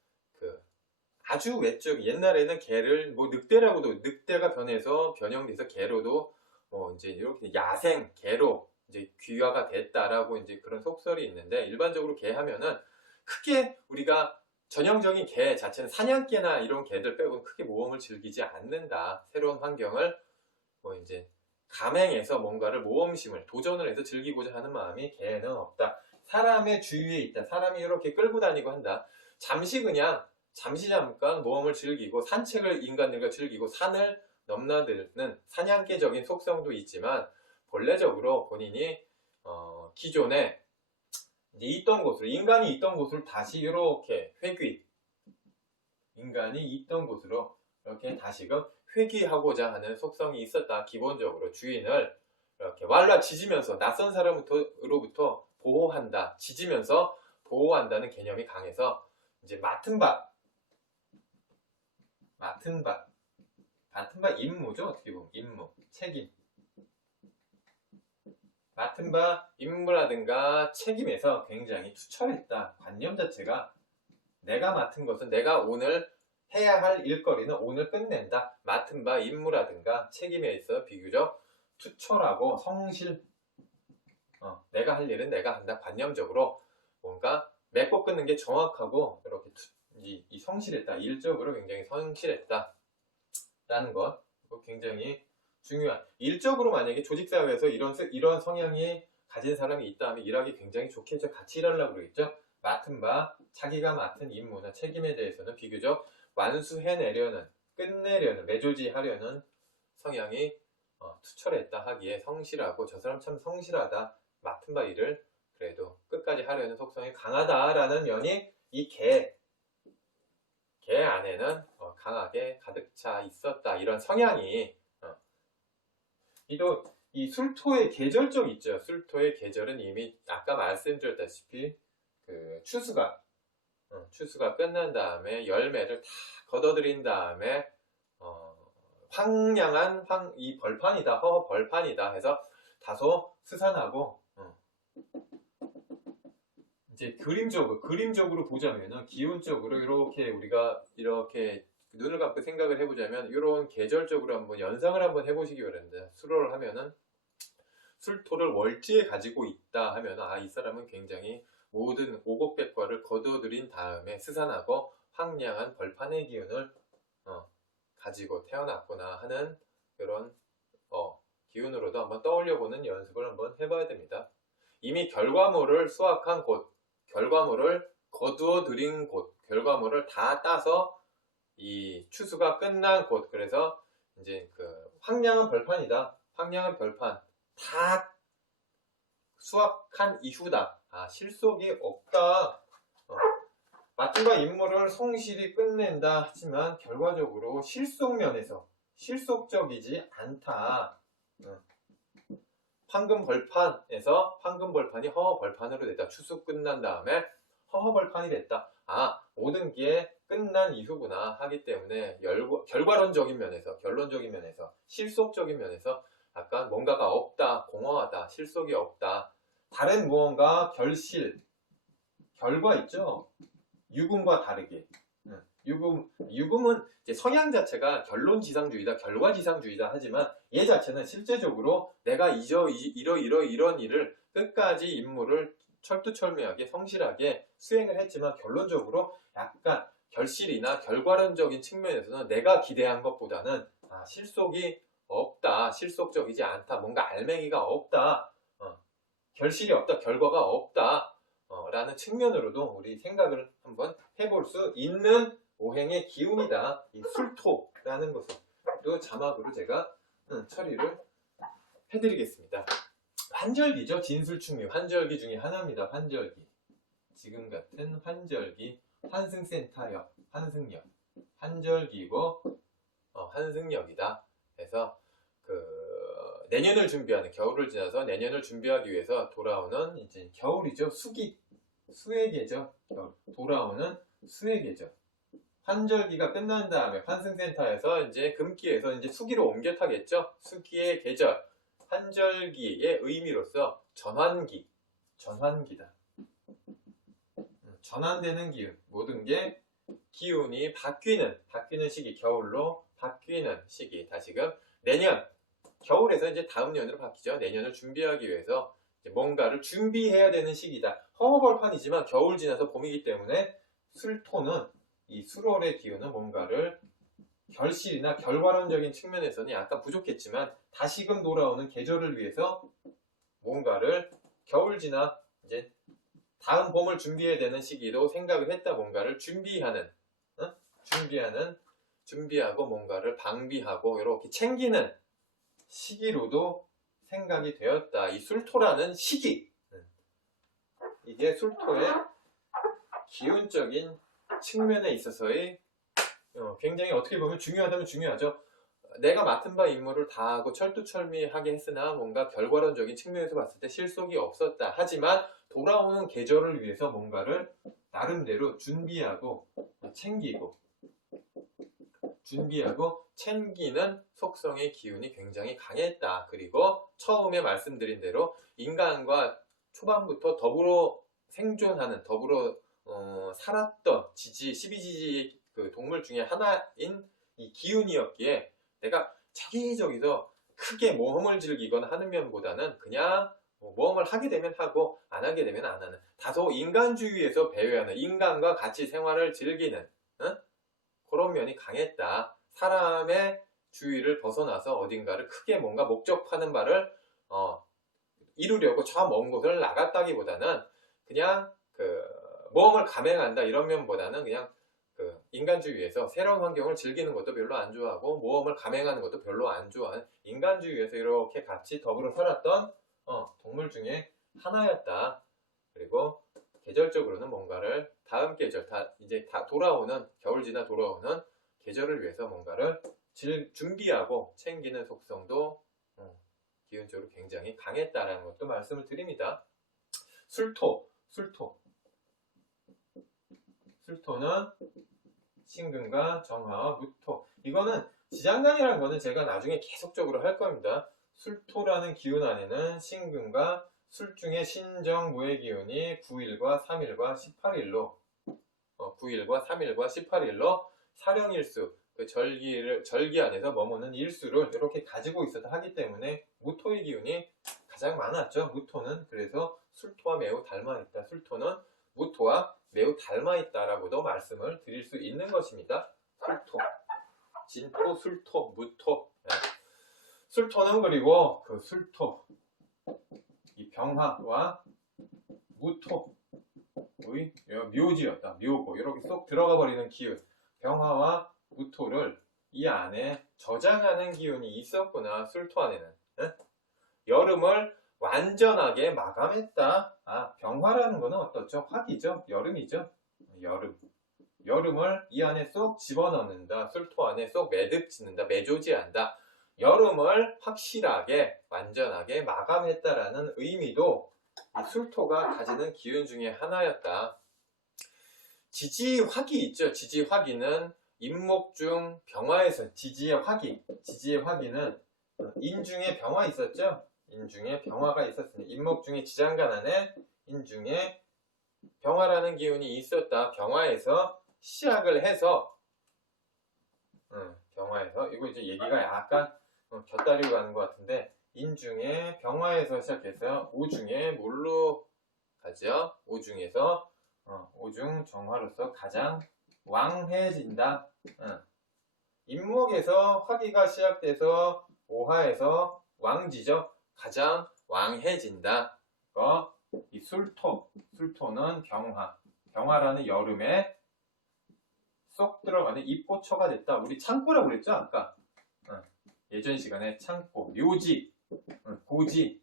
아주 외적, 옛날에는 개를 늑대라고도, 늑대가 변형돼서 개로도 이제 이렇게 야생 개로 이제 귀화가 됐다라고 이제 그런 속설이 있는데, 일반적으로 개 하면은 크게 우리가 전형적인 개 자체는 사냥개나 이런 개들 빼고는 크게 모험을 즐기지 않는다. 새로운 환경을 이제 감행해서 뭔가를 모험심을 도전을 해서 즐기고자 하는 마음이 개는 없다. 사람의 주위에 있다. 사람이 이렇게 끌고 다니고 한다. 잠시 잠깐 모험을 즐기고 산책을 인간들과 즐기고 산을 넘나드는 사냥개적인 속성도 있지만, 본래적으로 본인이 기존에 있던 곳으로, 인간이 있던 곳을 다시 이렇게 인간이 있던 곳으로 이렇게 다시금 회귀하고자 하는 속성이 있었다. 기본적으로 주인을 이렇게 왈라 짖으면서 낯선 사람으로부터 보호한다. 짖으면서 보호한다는 개념이 강해서 이제 맡은 바 임무죠. 어떻게 보면 임무, 책임. 맡은 바 임무라든가 책임에서 굉장히 투철했다. 관념 자체가 내가 맡은 것은, 내가 오늘 해야 할 일거리는 오늘 끝낸다. 맡은 바 임무라든가 책임에 있어 비교적 투철하고 성실. 내가 할 일은 내가 한다. 관념적으로 뭔가 맺고 끊는 게 정확하고 이렇게 이 성실했다. 일적으로 굉장히 성실했다. 라는 것 굉장히 중요한. 일적으로 만약에 조직사회에서 이런 성향이 가진 사람이 있다 하면 일하기 굉장히 좋겠죠. 같이 일하려고 그러겠죠. 맡은 바, 자기가 맡은 임무나 책임에 대해서는 비교적 완수해내려는, 끝내려는, 매조지하려는 성향이 투철했다 하기에 성실하고, 저 사람 참 성실하다, 맡은 바 일을 그래도 끝까지 하려는 속성이 강하다라는 면이 이 걔 안에는 강하게 가득 차 있었다. 이런 성향이 이 술토의 계절적 있죠. 술토의 계절은 이미 아까 말씀드렸다시피 그 추수가 끝난 다음에 열매를 다 걷어들인 다음에 황량한 이 벌판이다, 허허 벌판이다 해서 다소 스산하고 이제 그림적으로 보자면은 기운적으로 이렇게 우리가 이렇게 눈을 감고 생각을 해보자면 이런 계절적으로 한번 연상을 한번 해보시기 바랍니다. 수로를 하면은 술토를 월지에 가지고 있다 하면은 이 사람은 굉장히 모든 오곡백과를 거둬들인 다음에 스산하고 황량한 벌판의 기운을 가지고 태어났구나 하는 그런 기운으로도 한번 떠올려보는 연습을 한번 해봐야 됩니다. 이미 결과물을 수확한 곳, 결과물을 거두어들인 곳, 결과물을 다 따서 이 추수가 끝난 곳, 그래서 이제 그 황량한 벌판이다. 황량한 벌판 다 수확한 이후다. 실속이 없다. 마침과 임무를 성실히 끝낸다 하지만 결과적으로 실속적이지 않다. 황금벌판에서 황금벌판이 허허벌판으로 됐다. 추수 끝난 다음에 허허벌판이 됐다. 모든 게 끝난 이후구나 하기 때문에 결론적인 면에서 실속적인 면에서 약간 뭔가가 없다, 공허하다, 실속이 없다. 다른 무언가 결과 있죠. 유금과 다르게. 유금은 이제 성향 자체가 결론지상주의다, 결과지상주의다 하지만 얘 자체는 실제적으로 내가 이런 일을 끝까지 임무를 철두철미하게 성실하게 수행을 했지만 결론적으로 약간 결실이나 결과론적인 측면에서는 내가 기대한 것보다는 실속이 없다, 실속적이지 않다, 뭔가 알맹이가 없다, 결실이 없다, 결과가 없다 라는 측면으로도 우리 생각을 한번 해볼 수 있는 오행의 기운이다. 이 술토라는 것을 또 자막으로 제가 처리를 해드리겠습니다. 환절기죠. 진술충묘 환절기 중에 하나입니다. 환절기. 지금 같은 환절기, 환승센터역, 환승역, 환절기고 환승역이다. 그래서 내년을 준비하는, 겨울을 지나서 내년을 준비하기 위해서 돌아오는 이제 겨울이죠. 수의 계절, 돌아오는 수의 계절. 환절기가 끝난 다음에 환승센터에서 이제 금기에서 이제 수기로 옮겨 타겠죠. 수기의 계절, 환절기의 의미로서 전환기다. 전환되는 기운, 모든 게 기운이 바뀌는 시기, 겨울로 바뀌는 시기. 다시금 내년, 겨울에서 이제 다음 년으로 바뀌죠. 내년을 준비하기 위해서 이제 뭔가를 준비해야 되는 시기다. 허허벌판이지만 겨울 지나서 봄이기 때문에 술토는 이 수월의 기운은 뭔가를 결실이나 결과론적인 측면에서는 약간 부족했지만 다시금 돌아오는 계절을 위해서 뭔가를 겨울 지나 이제 다음 봄을 준비해야 되는 시기도 생각을 했다. 뭔가를 준비하고 뭔가를 방비하고 이렇게 챙기는 시기로도 생각이 되었다. 이 술토라는 시기, 이게 술토의 기운적인 측면에 있어서의 굉장히 어떻게 보면 중요하다면 중요하죠. 내가 맡은 바 임무를 다 하고 철두철미하게 했으나 뭔가 결과론적인 측면에서 봤을 때 실속이 없었다. 하지만 돌아오는 계절을 위해서 뭔가를 나름대로 준비하고 챙기는 속성의 기운이 굉장히 강했다. 그리고 처음에 말씀드린 대로 인간과 초반부터 더불어 생존하는, 더불어 살았던 12지지 그 동물 중에 하나인 이 기운이었기에 내가 저기저기서 크게 모험을 즐기거나 하는 면보다는 그냥 모험을 하게 되면 하고 안 하게 되면 안 하는, 다소 인간주의에서 배회하는, 인간과 같이 생활을 즐기는 그런 면이 강했다. 사람의 주의를 벗어나서 어딘가를 크게 뭔가 목적하는 바를 이루려고 저 먼 곳을 나갔다기보다는 그냥 모험을 감행한다 이런 면보다는 그냥 인간주의에서 새로운 환경을 즐기는 것도 별로 안 좋아하고 모험을 감행하는 것도 별로 안 좋아하는, 인간주의에서 이렇게 같이 더불어 살았던 동물 중에 하나였다. 그리고 계절적으로는 뭔가를 다음 계절, 이제 다 돌아오는, 겨울 지나 돌아오는 계절을 위해서 뭔가를 준비하고 챙기는 속성도 기운적으로 굉장히 강했다라는 것도 말씀을 드립니다. 술토는 신금과 정화와 무토. 이거는 지장간이라는 거는 제가 나중에 계속적으로 할 겁니다. 술토라는 기운 안에는 신금과 술 중에 신정무의 기운이 9일과 3일과 18일로 9일과 3일과 18일로 사령일수, 그 절기 안에서 머무는 일수를 이렇게 가지고 있어서 하기 때문에 무토의 기운이 가장 많았죠. 무토는 그래서 술토와 매우 닮아있다. 술토는 무토와 매우 닮아있다라고도 말씀을 드릴 수 있는 것입니다. 술토, 진토, 술토, 무토. 술토는 그리고 그 술토, 이 병화와 무토의 묘지였다. 묘고 이렇게 쏙 들어가 버리는 기운, 병화와 무토를 이 안에 저장하는 기운이 있었구나. 술토 안에는. 여름을 완전하게 마감했다. 병화라는 거는 어떻죠? 화기죠. 여름이죠. 여름을 이 안에 쏙 집어넣는다. 술토 안에 쏙 매듭짓는다. 매조지한다. 여름을 확실하게 완전하게 마감했다라는 의미도 이 술토가 가지는 기운 중에 하나였다. 지지화기 있죠. 지지화기는 임목 중 병화에서 지지의 화기는 인중에 병화 있었죠. 인중에 병화가 있었습니다. 임목 중에 지장간 안에 인중에 병화라는 기운이 있었다. 병화에서 시작을 해서 병화에서 이거 이제 얘기가 약간 곁다리고 가는 것 같은데, 인중에 병화에서 시작해서 오중에 뭘로 가죠? 오중에서 오중 정화로서 가장 왕해진다. 임목에서 화기가 시작돼서 오화에서 왕지죠. 가장 왕해진다. 이 술토는 병화라는 여름에 쏙 들어가는 입고초가 됐다. 우리 창고라고 그랬죠 아까. 예전 시간에 창고, 묘지, 고지,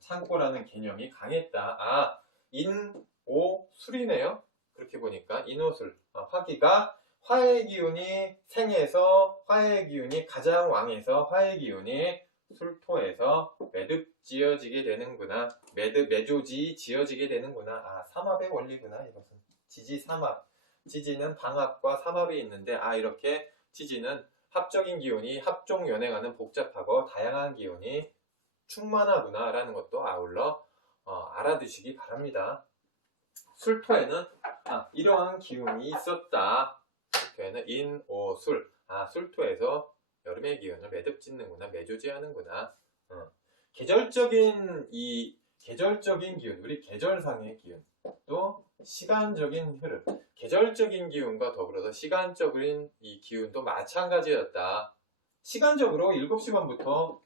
창고라는 개념이 강했다. 인오술이네요. 그렇게 보니까 인오술, 화기가 화의 기운이 생에서 화의 기운이 가장 왕에서 화의 기운이 술토에서 매듭 지어지게 되는구나. 매조지 지어지게 되는구나. 삼합의 원리구나. 이것은 지지삼합. 지지는 방합과 삼합이 있는데 이렇게 지지는 합적인 기운이 합종연행하는 복잡하고 다양한 기운이 충만하구나 라는 것도 아울러 알아두시기 바랍니다. 술토에는 이러한 기운이 있었다. 술토에는 인오술, 술토에서 여름의 기운을 매듭짓는구나, 매조지하는구나. 계절적인 기운, 우리 계절상의 기운, 또 시간적인 흐름, 계절적인 기운과 더불어서 시간적인 이 기운도 마찬가지였다. 시간적으로 7시 반부터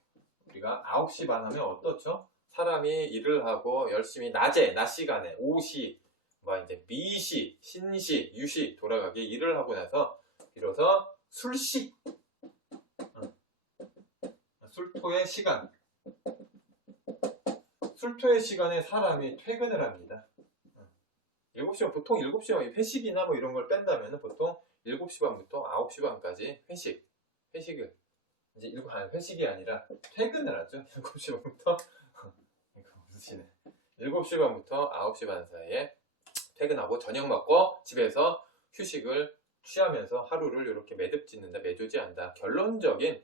우리가 9시 반 하면 어떻죠? 사람이 일을 하고 열심히 낮 시간에 오시, 이제 미시, 신시, 유시 돌아가게 일을 하고 나서 비로소 술식, 술토의 시간에 사람이 퇴근을 합니다. 7시간, 보통 7시간 회식이나 이런 걸 뺀다면 보통 7시 반부터 9시 반까지 회식을 이제 회식이 아니라 퇴근을 하죠. 7시 반부터 7시 반부터 9시 반 사이에 퇴근하고 저녁 먹고 집에서 휴식을 취하면서 하루를 이렇게 매듭짓는다, 매조지한다. 결론적인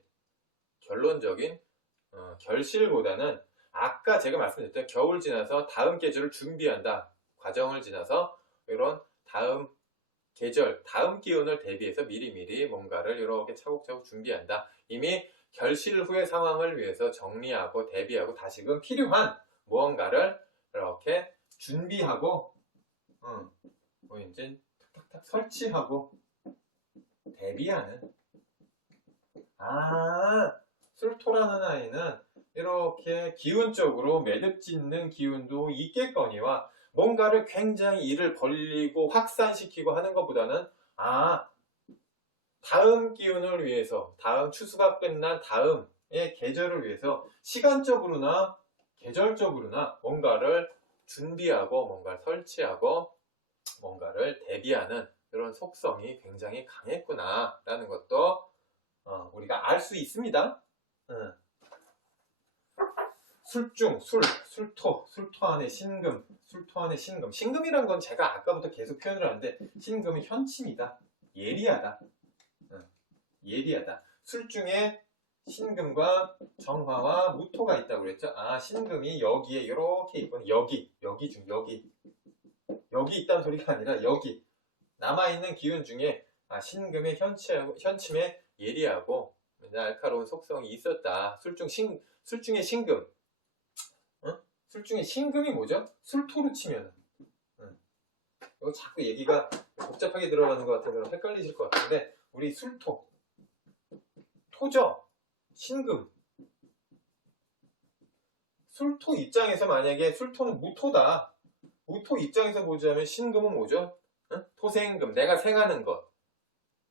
결실보다는 아까 제가 말씀드렸던 겨울 지나서 다음 계절을 준비한다. 과정을 지나서 이런 다음 계절, 다음 기운을 대비해서 미리미리 뭔가를 이렇게 차곡차곡 준비한다. 이미 결실 후의 상황을 위해서 정리하고 대비하고 다시금 필요한 무언가를 이렇게 준비하고 이제 탁탁탁 설치하고 대비하는. 술토라는 아이는 이렇게 기운적으로 매듭짓는 기운도 있겠거니와 뭔가를 굉장히 일을 벌리고 확산시키고 하는 것보다는 다음 기운을 위해서, 다음 추수가 끝난 다음의 계절을 위해서 시간적으로나 계절적으로나 뭔가를 준비하고 뭔가를 설치하고 뭔가를 대비하는 그런 속성이 굉장히 강했구나 라는 것도 우리가 알 수 있습니다. 술중, 술토 안에 신금, 술토 안에 신금. 신금이란 건 제가 아까부터 계속 표현을 하는데 신금은 현침이다. 예리하다. 예리하다. 술중에 신금과 정화와 무토가 있다고 그랬죠. 아, 신금이 여기에 이렇게 있거든. 여기 있다는 소리가 아니라 여기 남아있는 기운 중에 신금의 현침에 예리하고 날카로운 속성이 있었다. 술중에 신금. 술중에 신금이 뭐죠? 술토로 치면 이거 자꾸 얘기가 복잡하게 들어가는 것 같아서 헷갈리실 것 같은데 우리 술토 토죠? 신금. 술토 입장에서 만약에 술토는 무토다. 무토 입장에서 보자면 신금은 뭐죠? 토생금, 내가 생하는 것.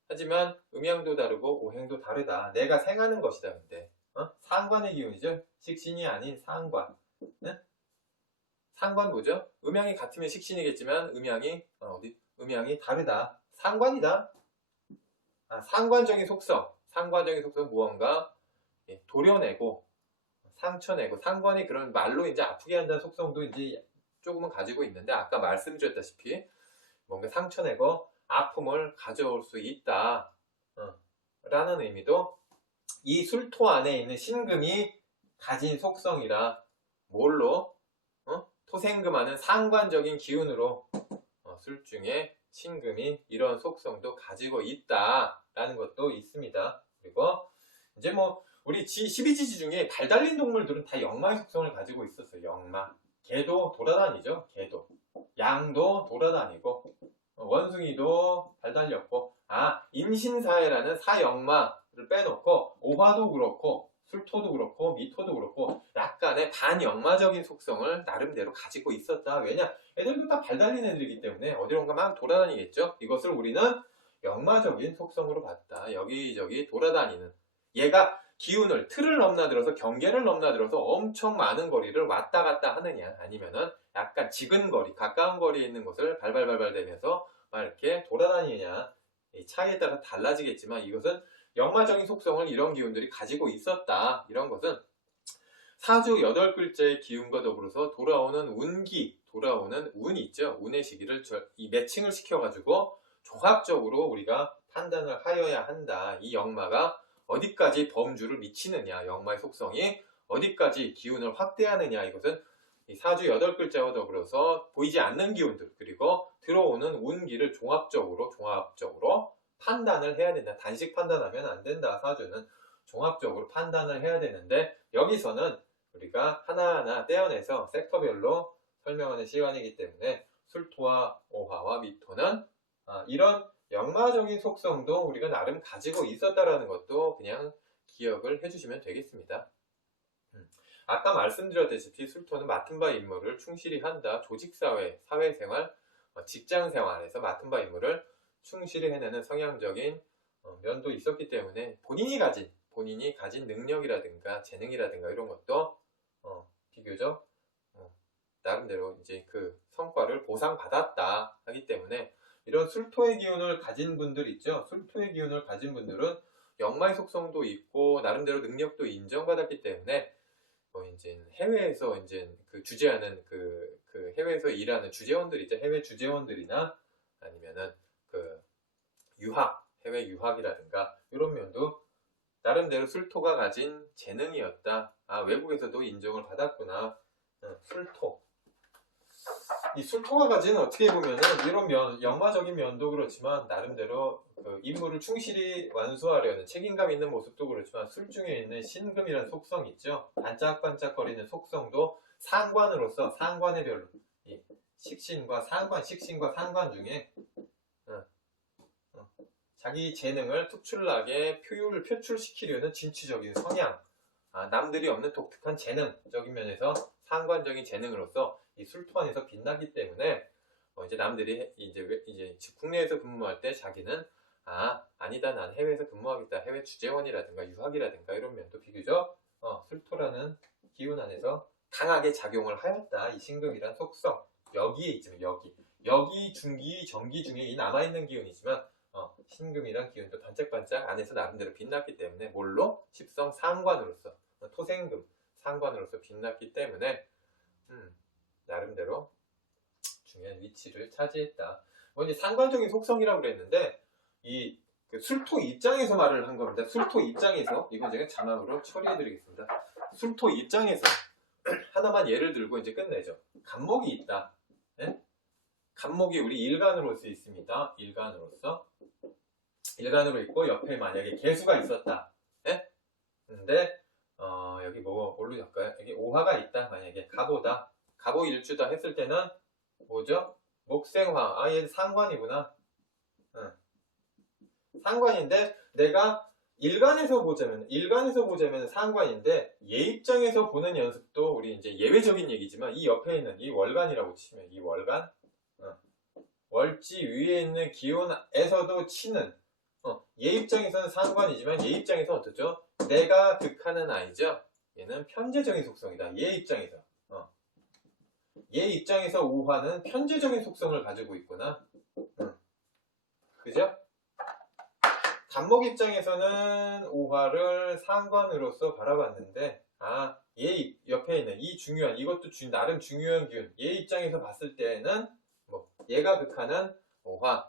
하지만 음양도 다르고 오행도 다르다. 내가 생하는 것이다. 근데 상관의 기운이죠. 식신이 아닌 상관. 상관 뭐죠? 음양이 같으면 식신이겠지만 음양이 다르다. 상관이다. 상관적인 속성 무언가 도려내고 상처내고 상관이 그런 말로 이제 아프게 한다는 속성도 이제 조금은 가지고 있는데 아까 말씀드렸다시피 뭔가 상처내고 아픔을 가져올 수 있다 라는 의미도 이 술토 안에 있는 신금이 가진 속성이라 뭘로 토생금하는 상관적인 기운으로 술중에 신금이 이런 속성도 가지고 있다라는 것도 있습니다. 그리고 이제 뭐 우리 12지지 중에 발 달린 동물들은 다 역마의 속성을 가지고 있었어요. 역마. 개도 돌아다니죠. 개도. 양도 돌아다니고 원숭이도 발 달렸고 임신사회라는 사역마를 빼놓고 오화도 그렇고 술토도 그렇고 미토도 그렇고 약간의 반역마적인 속성을 나름대로 가지고 있었다. 왜냐? 애들도 다 발 달린 애들이기 때문에 어디론가 막 돌아다니겠죠. 이것을 우리는 역마적인 속성으로 봤다. 여기저기 돌아다니는 얘가 기운을 틀을 넘나들어서 경계를 넘나들어서 엄청 많은 거리를 왔다 갔다 하느냐 아니면은 약간 지근 거리 가까운 거리에 있는 곳을 발발발발 대면서 막 이렇게 돌아다니느냐 이 차이에 따라 달라지겠지만 이것은 역마적인 속성을 이런 기운들이 가지고 있었다. 이런 것은 사주 8글자의 기운과 더불어서 돌아오는 운기, 돌아오는 운이 있죠. 운의 시기를 이 매칭을 시켜가지고 종합적으로 우리가 판단을 하여야 한다. 이 역마가 어디까지 범주를 미치느냐, 역마의 속성이 어디까지 기운을 확대하느냐, 이것은 이 사주 8글자와 더불어서 보이지 않는 기운들, 그리고 들어오는 운기를 종합적으로 판단을 해야 된다. 단식 판단하면 안 된다. 사주는 종합적으로 판단을 해야 되는데 여기서는 우리가 하나하나 떼어내서 섹터별로 설명하는 시간이기 때문에 술토와 오화와 미토는 이런 역마적인 속성도 우리가 나름 가지고 있었다라는 것도 그냥 기억을 해주시면 되겠습니다. 아까 말씀드렸다시피 술토는 맡은 바 임무를 충실히 한다. 조직사회, 사회생활, 직장생활에서 맡은 바 임무를 충실히 해내는 성향적인 면도 있었기 때문에 본인이 가진 능력이라든가 재능이라든가 이런 것도 비교적 나름대로 이제 그 성과를 보상받았다 하기 때문에 이런 술토의 기운을 가진 분들 있죠. 술토의 기운을 가진 분들은 역마의 속성도 있고 나름대로 능력도 인정받았기 때문에 이제 해외에서 이제 그 주재하는 그 해외에서 일하는 주재원들 있죠. 해외 주재원들이나 아니면은 그 해외 유학이라든가 이런 면도 나름대로 술토가 가진 재능이었다. 외국에서도 인정을 받았구나. 술토. 이 술토가 가진 어떻게 보면은 이런 역마적인 면도 그렇지만 나름대로 그 임무를 충실히 완수하려는 책임감 있는 모습도 그렇지만 술 중에 있는 신금이라는 속성이 있죠. 반짝반짝거리는 속성도 상관으로서 상관의 별로 식신과 상관 중에 자기 재능을 특출나게 표출시키려는 진취적인 성향, 남들이 없는 독특한 재능적인 면에서 상관적인 재능으로서 이 술토 안에서 빛나기 때문에 이제 남들이 이제 국내에서 근무할 때 자기는 아니다, 난 해외에서 근무하겠다, 해외 주재원이라든가 유학이라든가 이런 면도 비교적 술토라는 기운 안에서 강하게 작용을 하였다. 이 신금이란 속성. 여기에 있지만 여기 중기, 정기 중에 이 남아있는 기운이지만 신금이란 기운도 반짝반짝 안에서 나름대로 빛났기 때문에 뭘로? 십성 상관으로서 토생금 상관으로서 빛났기 때문에 나름대로 중요한 위치를 차지했다. 이제 상관적인 속성이라고 그랬는데 그 술토 입장에서 말을 한 겁니다. 술토 입장에서 이건 제가 자막으로 처리해드리겠습니다. 술토 입장에서 하나만 예를 들고 이제 끝내죠. 간목이 있다. 네? 간목이 우리 일간으로서 있습니다. 일간으로 있고 옆에 만약에 개수가 있었다. 네? 근데 여기 뭘로 할까요? 여기 오화가 있다. 만약에 가보다. 가보일주다 했을 때는 뭐죠? 목생화. 얘 상관이구나. 상관인데 내가 일간에서 보자면 상관인데 얘 입장에서 보는 연습도 우리 이제 예외적인 얘기지만 이 옆에 있는 이 월간이라고 치면 이 월간 월지 위에 있는 기온에서도 치는 얘 입장에서는 상관이지만 얘 입장에서 어떻죠? 내가 득하는 아이죠. 얘는 편재적인 속성이다. 얘 입장에서 오화는 편재적인 속성을 가지고 있구나. 그죠? 간목 입장에서는 오화를 상관으로서 바라봤는데 얘 옆에 있는 이 중요한 이것도 나름 중요한 기운 얘 입장에서 봤을 때는 얘가 극하는 오화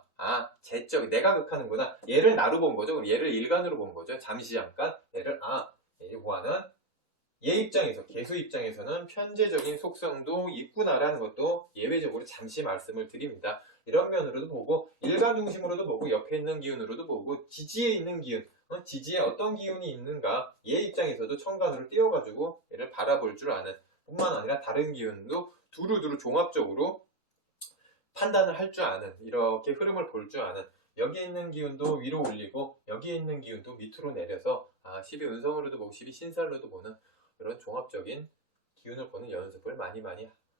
제적 내가 극하는구나 얘를 나로 본 거죠. 얘를 일간으로 본 거죠. 잠시 잠깐 얘를 얘 오화는 얘 입장에서 개수 입장에서는 편재적인 속성도 있구나라는 것도 예외적으로 잠시 말씀을 드립니다. 이런 면으로도 보고 일간 중심으로도 보고 옆에 있는 기운으로도 보고 지지에 있는 기운 지지에 어떤 기운이 있는가 얘 입장에서도 천간으로 띄워가지고 얘를 바라볼 줄 아는 뿐만 아니라 다른 기운도 두루두루 종합적으로 판단을 할 줄 아는 이렇게 흐름을 볼 줄 아는 여기에 있는 기운도 위로 올리고 여기에 있는 기운도 밑으로 내려서 12운성으로도 보고 12신살로도 보는 이런 종합적인 기운을 보는 연습을 많이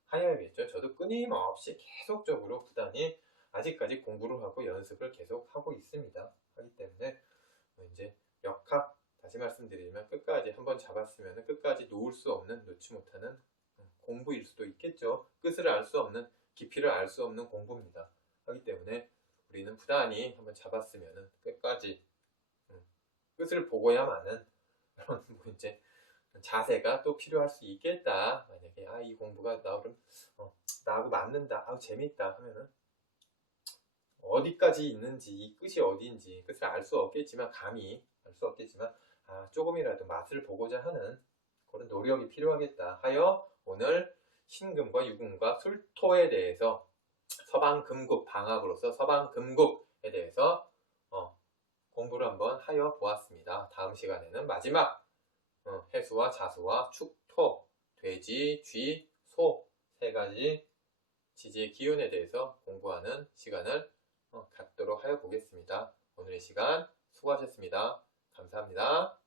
하여야겠죠. 저도 끊임없이 계속적으로 부단히 아직까지 공부를 하고 연습을 계속 하고 있습니다. 하기 때문에 이제 역학 다시 말씀드리면 끝까지 한번 잡았으면 끝까지 놓지 못하는 공부일 수도 있겠죠. 끝을 알 수 없는 깊이를 알 수 없는 공부입니다. 하기 때문에 우리는 부단히 한번 잡았으면 끝까지 끝을 보고야만은 그런 이제 자세가 또 필요할 수 있겠다. 만약에 이 공부가 나하고 맞는다, 재밌다 하면은 어디까지 있는지 이 끝이 어디인지 끝을 알 수 없겠지만 감히 알 수 없겠지만 조금이라도 맛을 보고자 하는 그런 노력이 필요하겠다 하여 오늘 신금과 유금과 술토에 대해서 서방금국 방학으로서 서방금국에 대해서 공부를 한번 하여 보았습니다. 다음 시간에는 마지막 해수와 자수와 축토, 돼지, 쥐, 소 세 가지 지지의 기운에 대해서 공부하는 시간을 갖도록 하여 보겠습니다. 오늘의 시간 수고하셨습니다. 감사합니다.